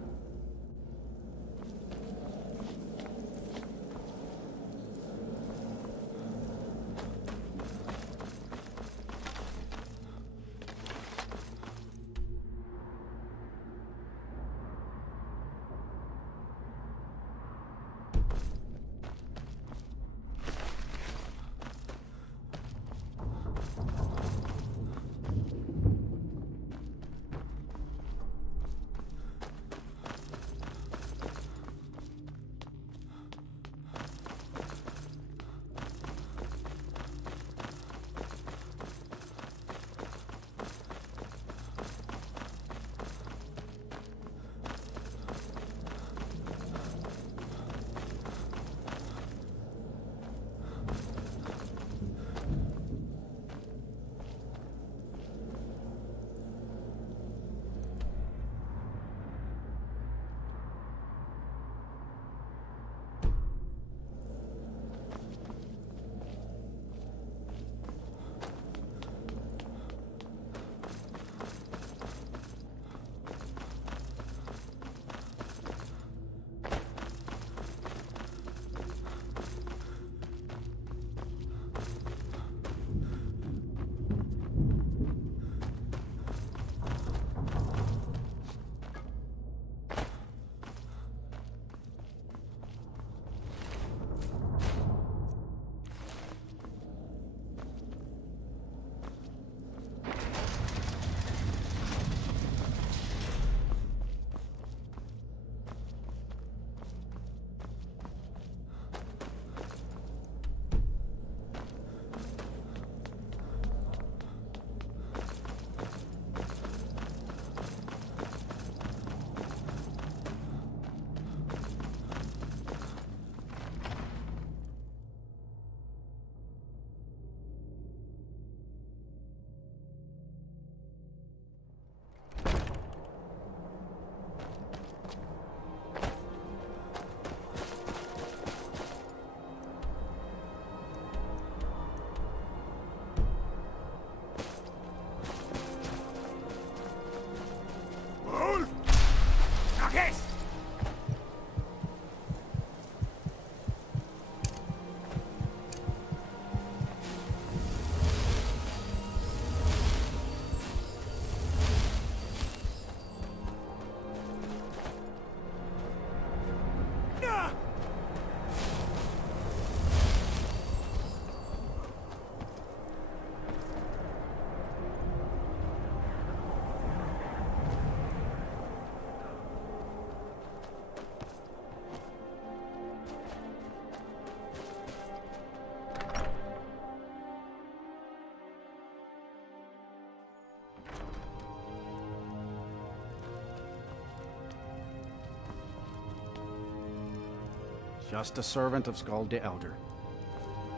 Just a servant of Skald the Elder.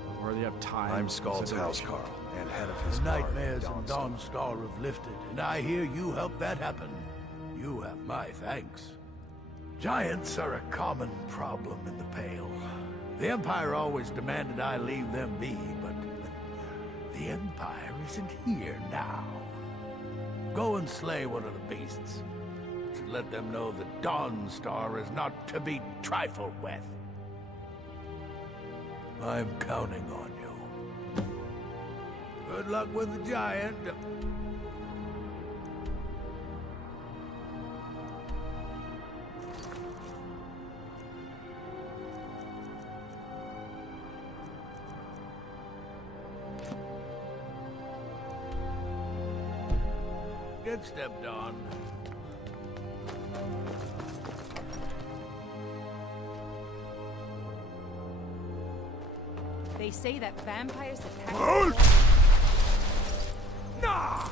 Not worthy of time. I'm Skald's consideration. housecarl, and head of his The guard, nightmares in Dawnstar. Dawnstar have lifted, and I hear you helped that happen. You have my thanks. Giants are a common problem in the Pale. The Empire always demanded I leave them be, but the Empire isn't here now. Go and slay one of the beasts. To let them know that Dawnstar is not to be trifled with. I'm counting on you. Good luck with the giant. Get stepped on. They say that vampires attack. Nah!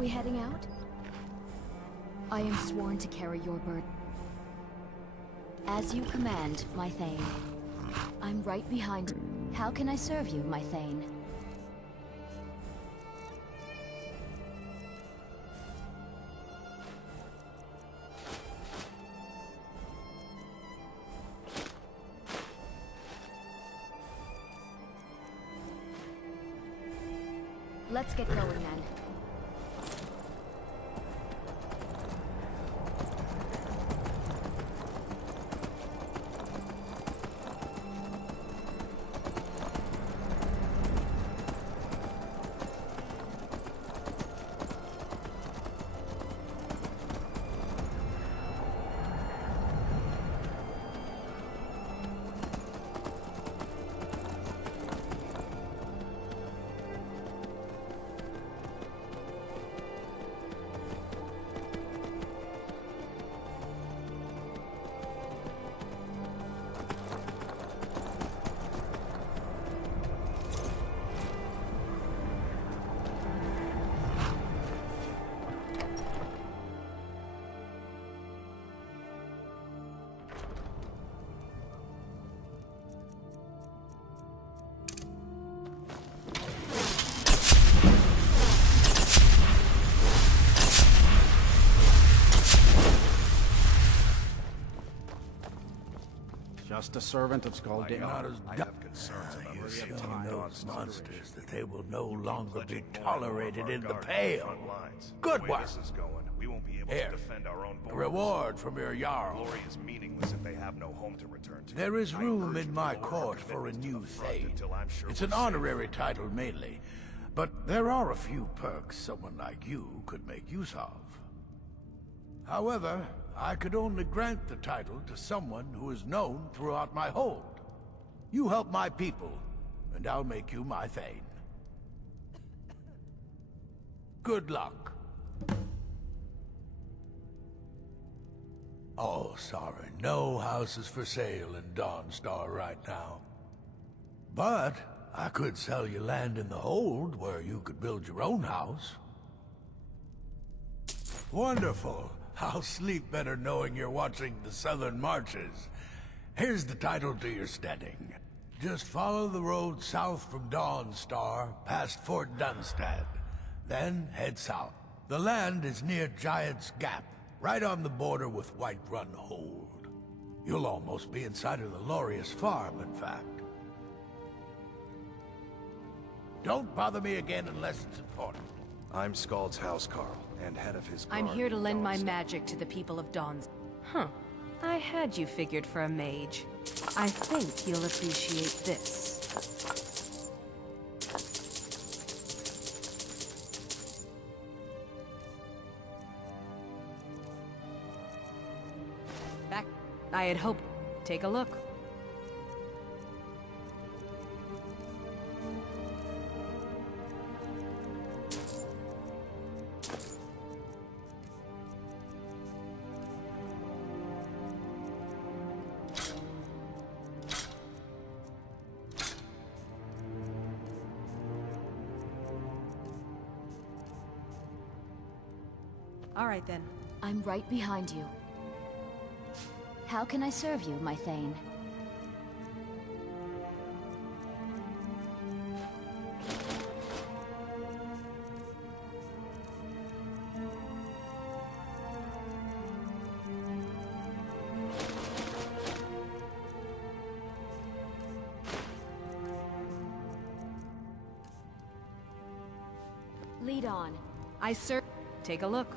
We heading out? I am sworn to carry your burden. As you command, my Thane. I'm right behind. How can I serve you, my Thane? Let's get going then. Just a servant of Skuldin. I have concerns about those monsters that they will no longer be tolerated in the Pale. Good work. This is going. We won't be able Here, to defend our own a borders. reward from your Jarl. Glory is meaningless if they have no home to return to. There is room in my court for a new Thane. It's an honorary title mainly, but there are a few perks someone like you could make use of. However, I could only grant the title to someone who is known throughout my hold. You help my people, and I'll make you my Thane. Good luck. Oh, sorry. No houses for sale in Dawnstar right now. But I could sell you land in the hold where you could build your own house. Wonderful. I'll sleep better knowing you're watching the Southern Marches. Here's the title to your steading. Just follow the road south from Dawnstar, past Fort Dunstad. Then head south. The land is near Giant's Gap, right on the border with Whiterun Hold. You'll almost be inside of the Laureus farm, in fact. Don't bother me again unless it's important. I'm Scald's housecarl, and head of his I'm guard here to in lend my Dawnstar. magic to the people of Dawns. Huh. I had you figured for a mage. I think you'll appreciate this. Back. I had hoped. Take a look. All right, then. I'm right behind you. How can I serve you, my Thane? Lead on. I serve. Take a look.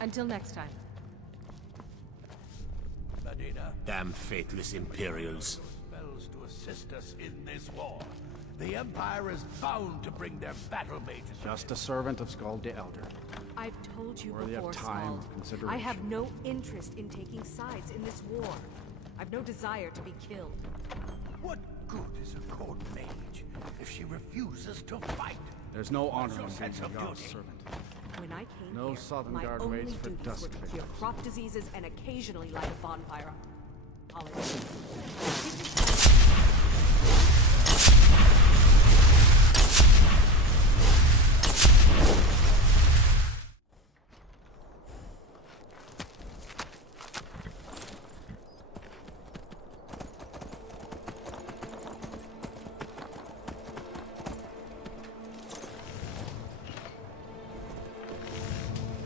Until next time. Medina. Damn faithless Imperials. Spells to assist us in this war. The Empire is bound to bring their battle mates. Just a servant of Skald the Elder. I've told you Worthy of before, time or Skald. consideration. I have no interest in taking sides in this war. I've no desire to be killed. What good is a court mage if she refuses to fight? There's no honor in No being sense a of God's duty. servant. When I came No here, Southern my Guard only waits for duties dusk were to clears. cure crop diseases and occasionally light a bonfire. Politics.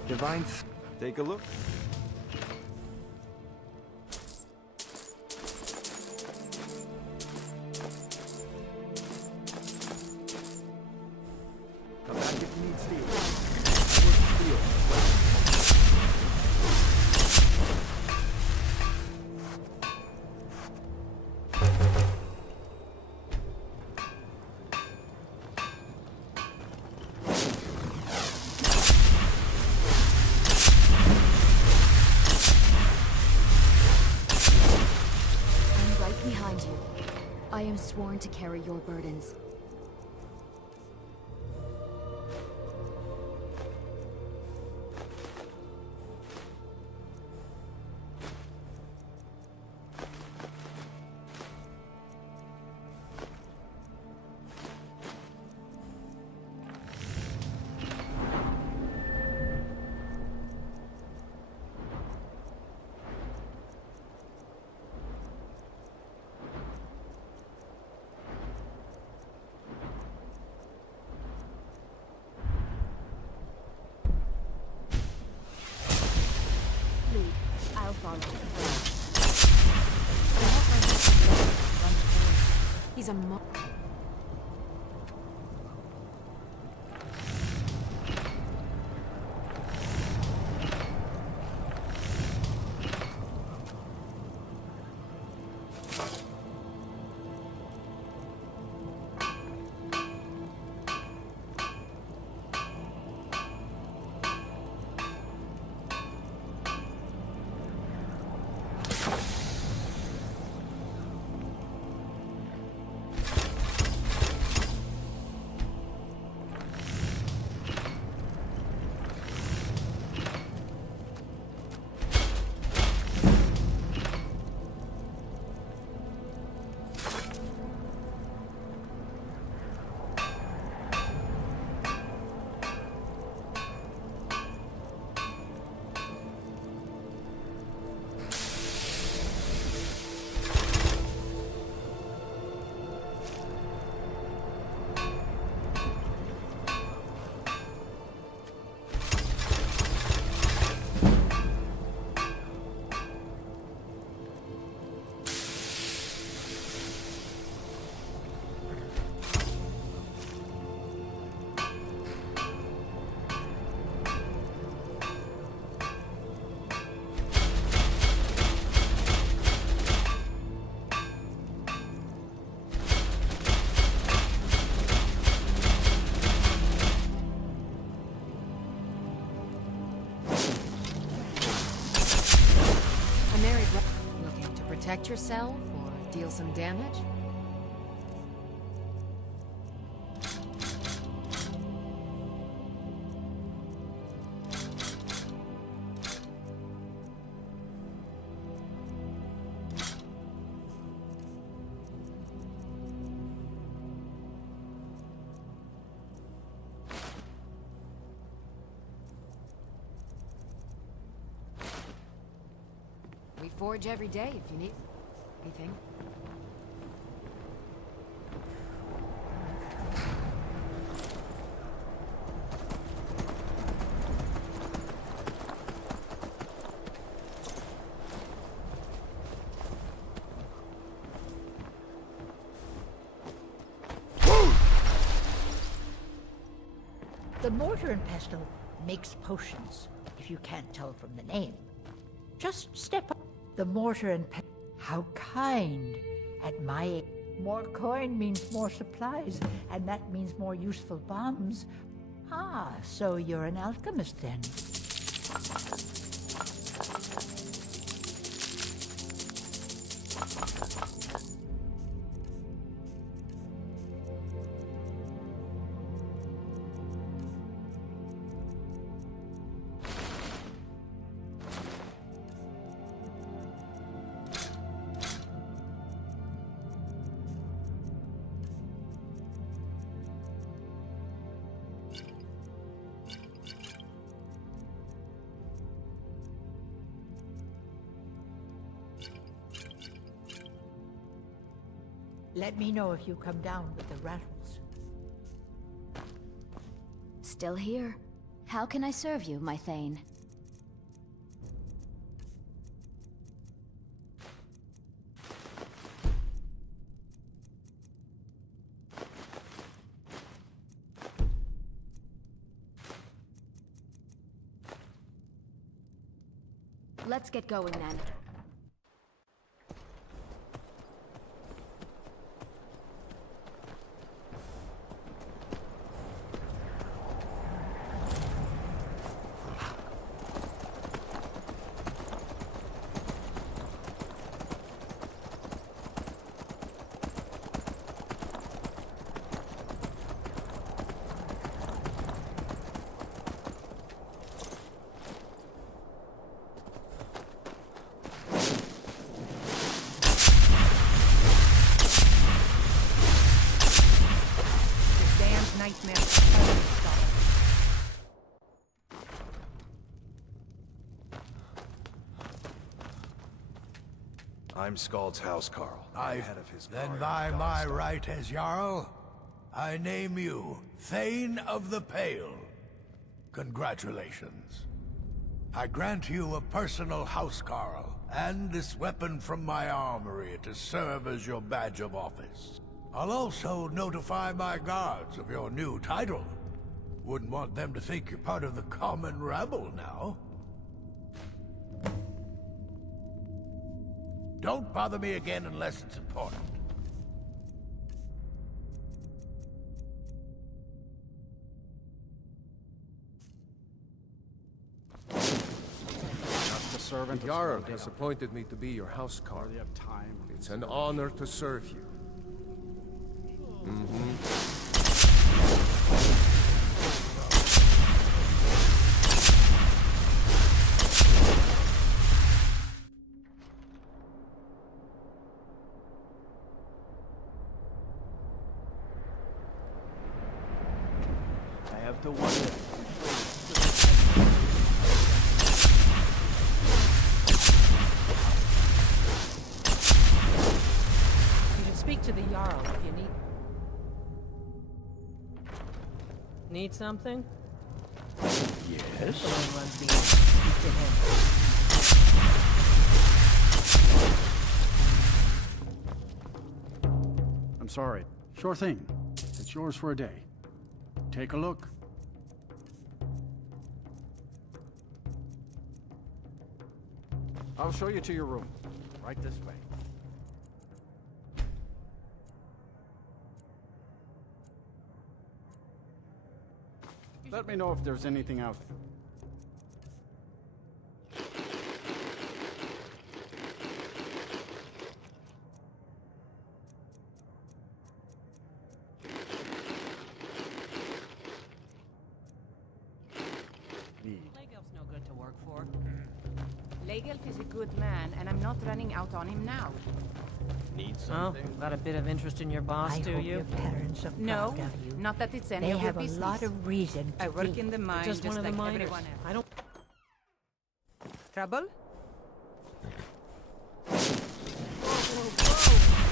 Divines, take a look. Come back if you need steel. I work steel as well. I'm right behind you. I am sworn to carry your burdens. Lead. I'll follow. He's a mo- Looking to protect yourself or deal some damage? We forge every day if you need anything. The mortar and pestle makes potions, if you can't tell from the name. Just step up. The mortar and pestle. How kind. At my age. More coin means more supplies, and that means more useful bombs. Ah, so you're an alchemist then? Let me know if you come down with the rattles. Still here. How can I serve you, my Thane? Let's get going then. Nightmare. I'm Scald's housecarl. Head of his Then guard, by God's my Star. right as Jarl, I name you Thane of the Pale. Congratulations. I grant you a personal housecarl, and this weapon from my armory to serve as your badge of office. I'll also notify my guards of your new title. Wouldn't want them to think you're part of the common rabble now. Don't bother me again unless it's important. Just a servant. The Jarl has appointed me to be your housecarl. It's an honor to serve you. I have to wonder. You should speak to the Jarl if you need. Need something? Yes. The one runs the inn. Speak to him. I'm sorry. Sure thing. It's yours for a day. Take a look. I'll show you to your room. Right this way. Let me know if there's anything out there. Legelf's no good to work for. Legelf is a good man, and I'm not running out on him now. Need something? Oh, got a bit of interest in your boss, I do hope you? your parents are No, proud of you. not that it's any They of your have a business. lot of reason to I work be. in the mine Just just one of like the miners. everyone else. I don't. Trouble?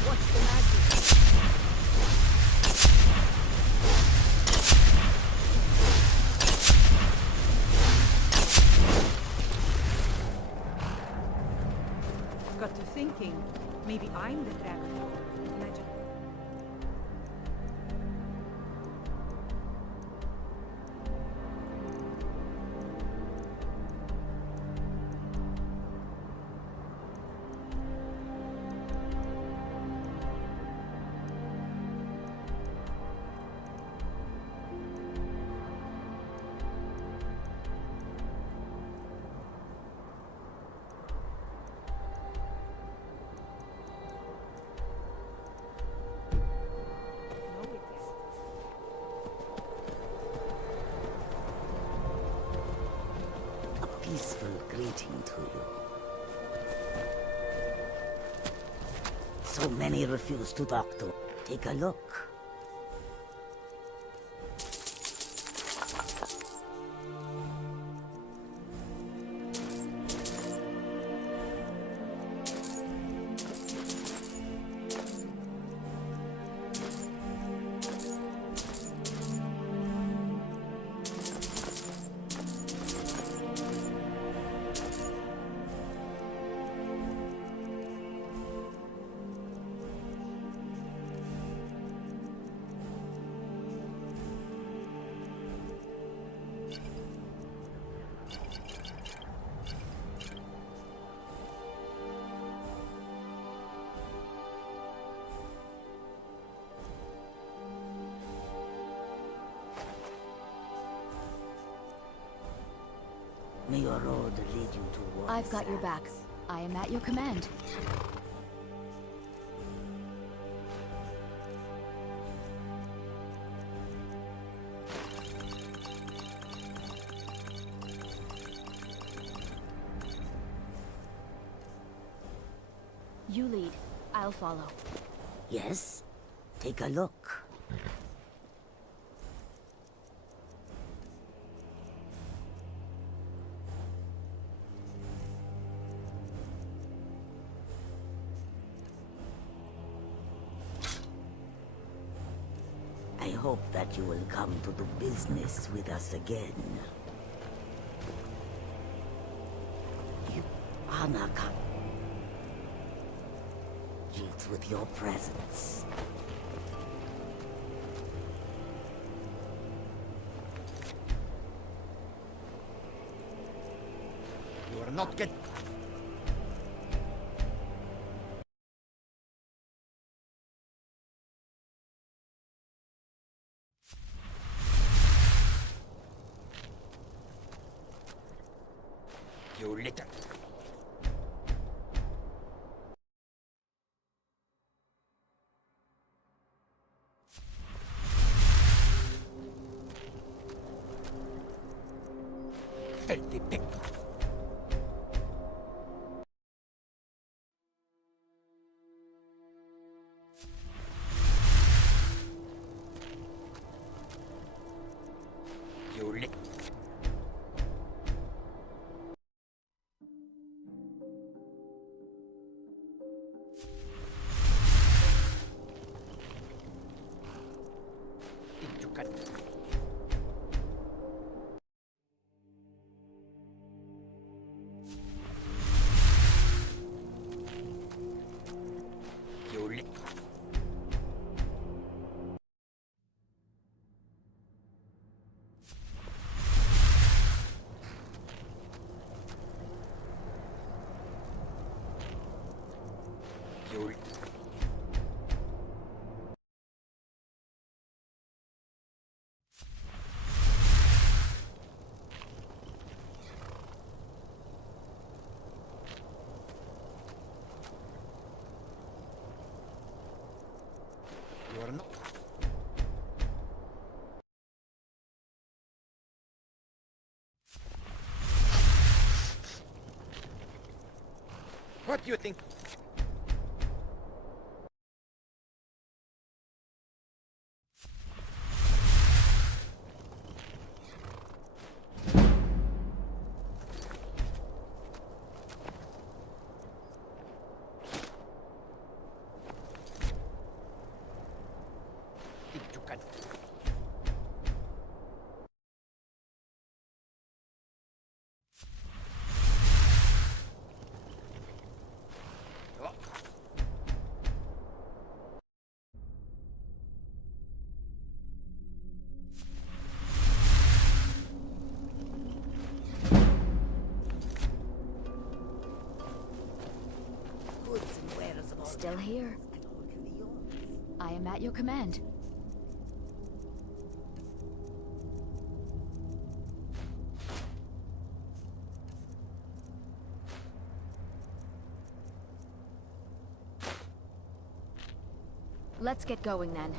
What's the magic? Got to thinking, maybe I'm the dragon. And I just... waiting to you. So many refuse to talk to. Take a look. May your road lead you towards I've got your back. I am at your command. You lead. I'll follow. Yes? Take a look. I hope that you will come to do business with us again. You honor with your presence. You are not get. You little. Filthy pig. You little. Did you cut? You little. You little. You are not. What do you think? Did you cut? Oh. Goods and wares of all Still here. and all can be yours. I am at your command. Let's get going then.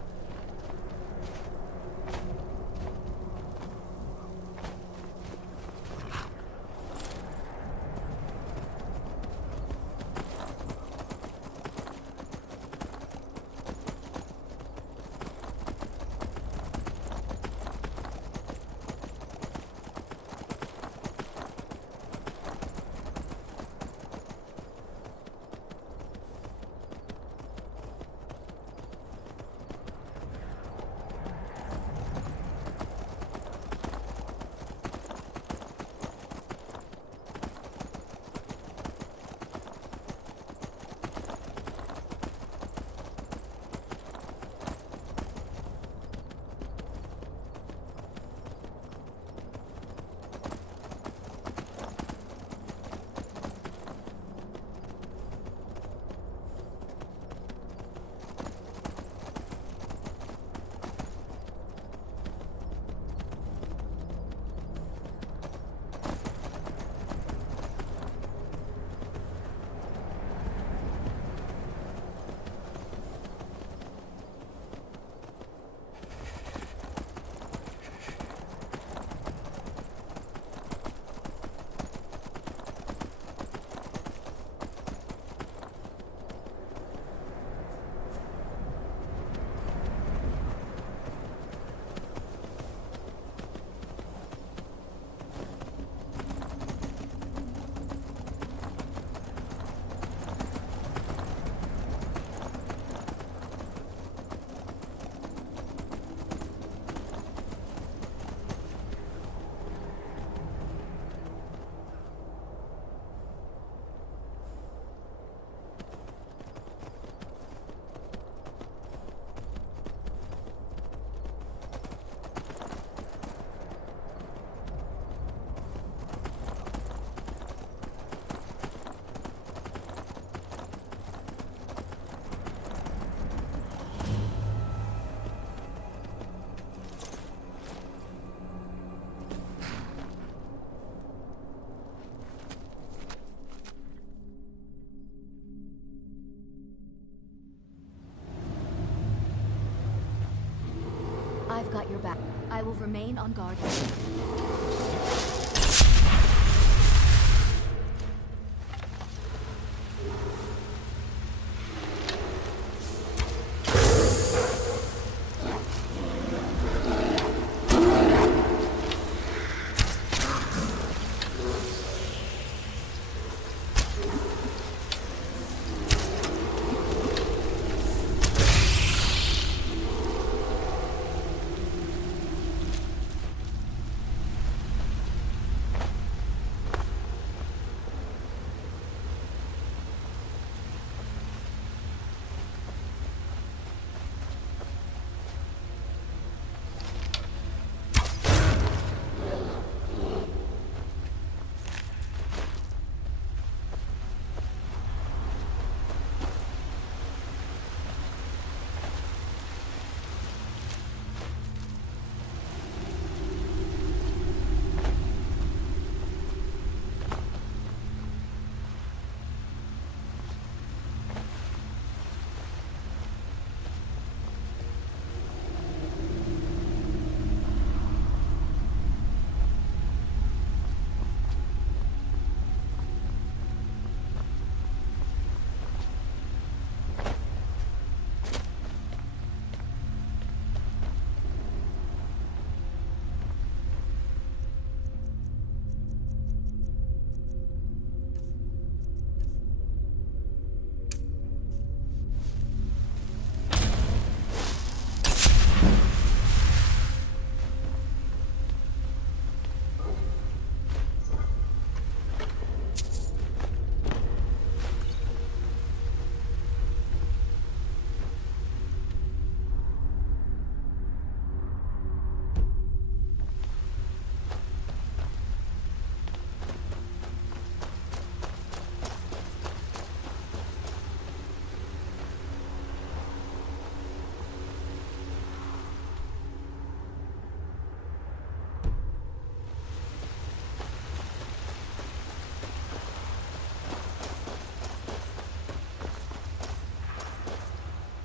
I've got your back. I will remain on guard.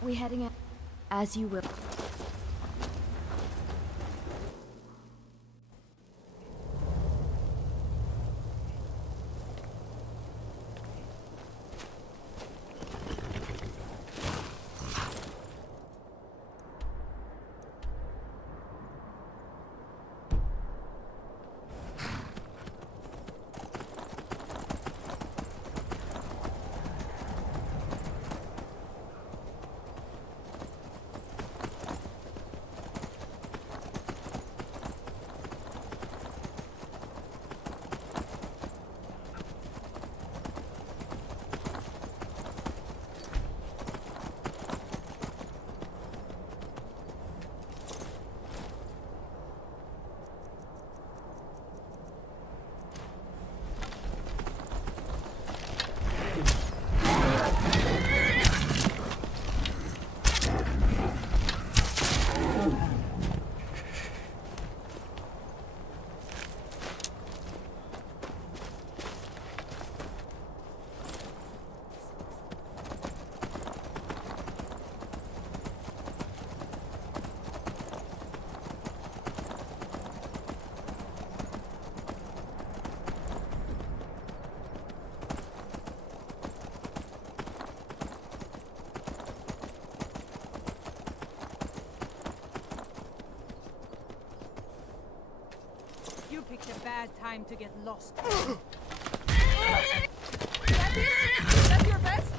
We heading out? As you will. You picked a bad time to get lost. That's your best?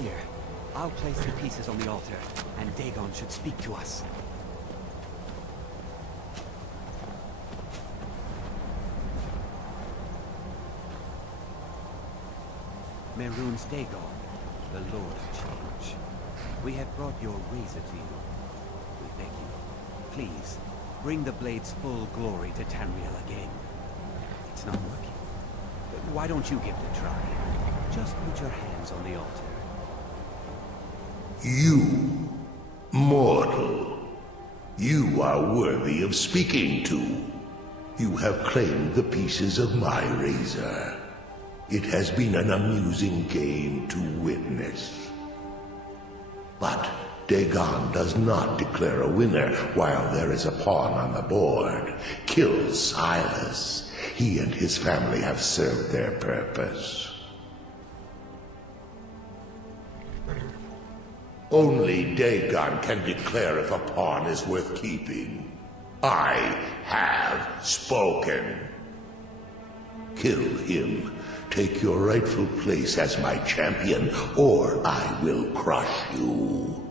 here. I'll place the pieces on the altar, and Dagon should speak to us. Mehrunes Dagon, the Lord of Change. We have brought your razor to you. We beg you, please, bring the blade's full glory to Tamriel again. It's not working. Why don't you give it a try? Just put your hands on the altar. You, mortal, you are worthy of speaking to. You have claimed the pieces of my razor. It has been an amusing game to witness. But Dagon does not declare a winner while there is a pawn on the board. Kill Silas. He and his family have served their purpose. Only Dagon can declare if a pawn is worth keeping. I have spoken. Kill him. Take your rightful place as my champion, or I will crush you.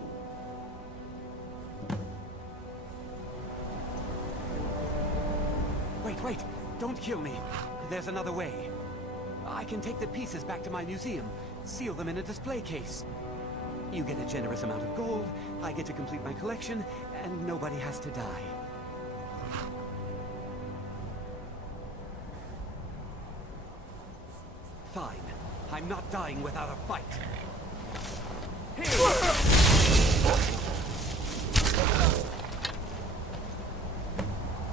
Wait, don't kill me. There's another way. I can take the pieces back to my museum, seal them in a display case. You get a generous amount of gold, I get to complete my collection, and nobody has to die. Fine. I'm not dying without a fight.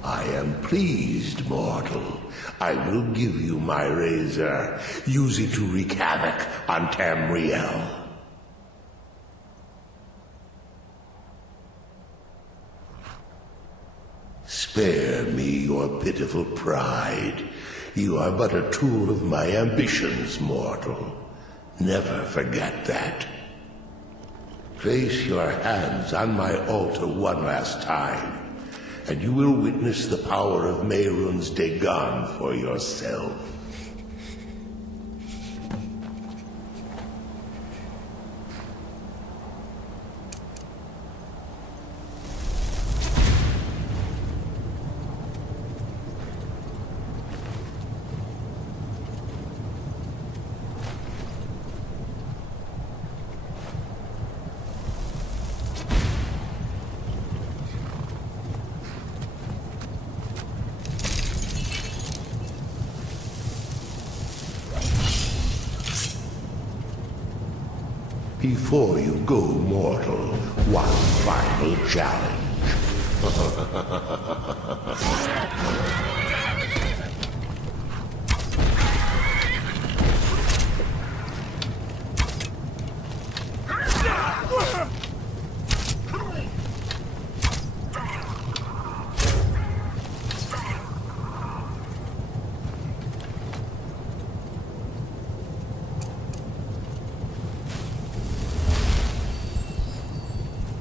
I am pleased, mortal. I will give you my razor. Use it to wreak havoc on Tamriel. Spare me your pitiful pride. You are but a tool of my ambitions, mortal. Never forget that. Place your hands on my altar one last time, and you will witness the power of Mehrunes Dagon for yourself. Before you go, mortal, one final challenge.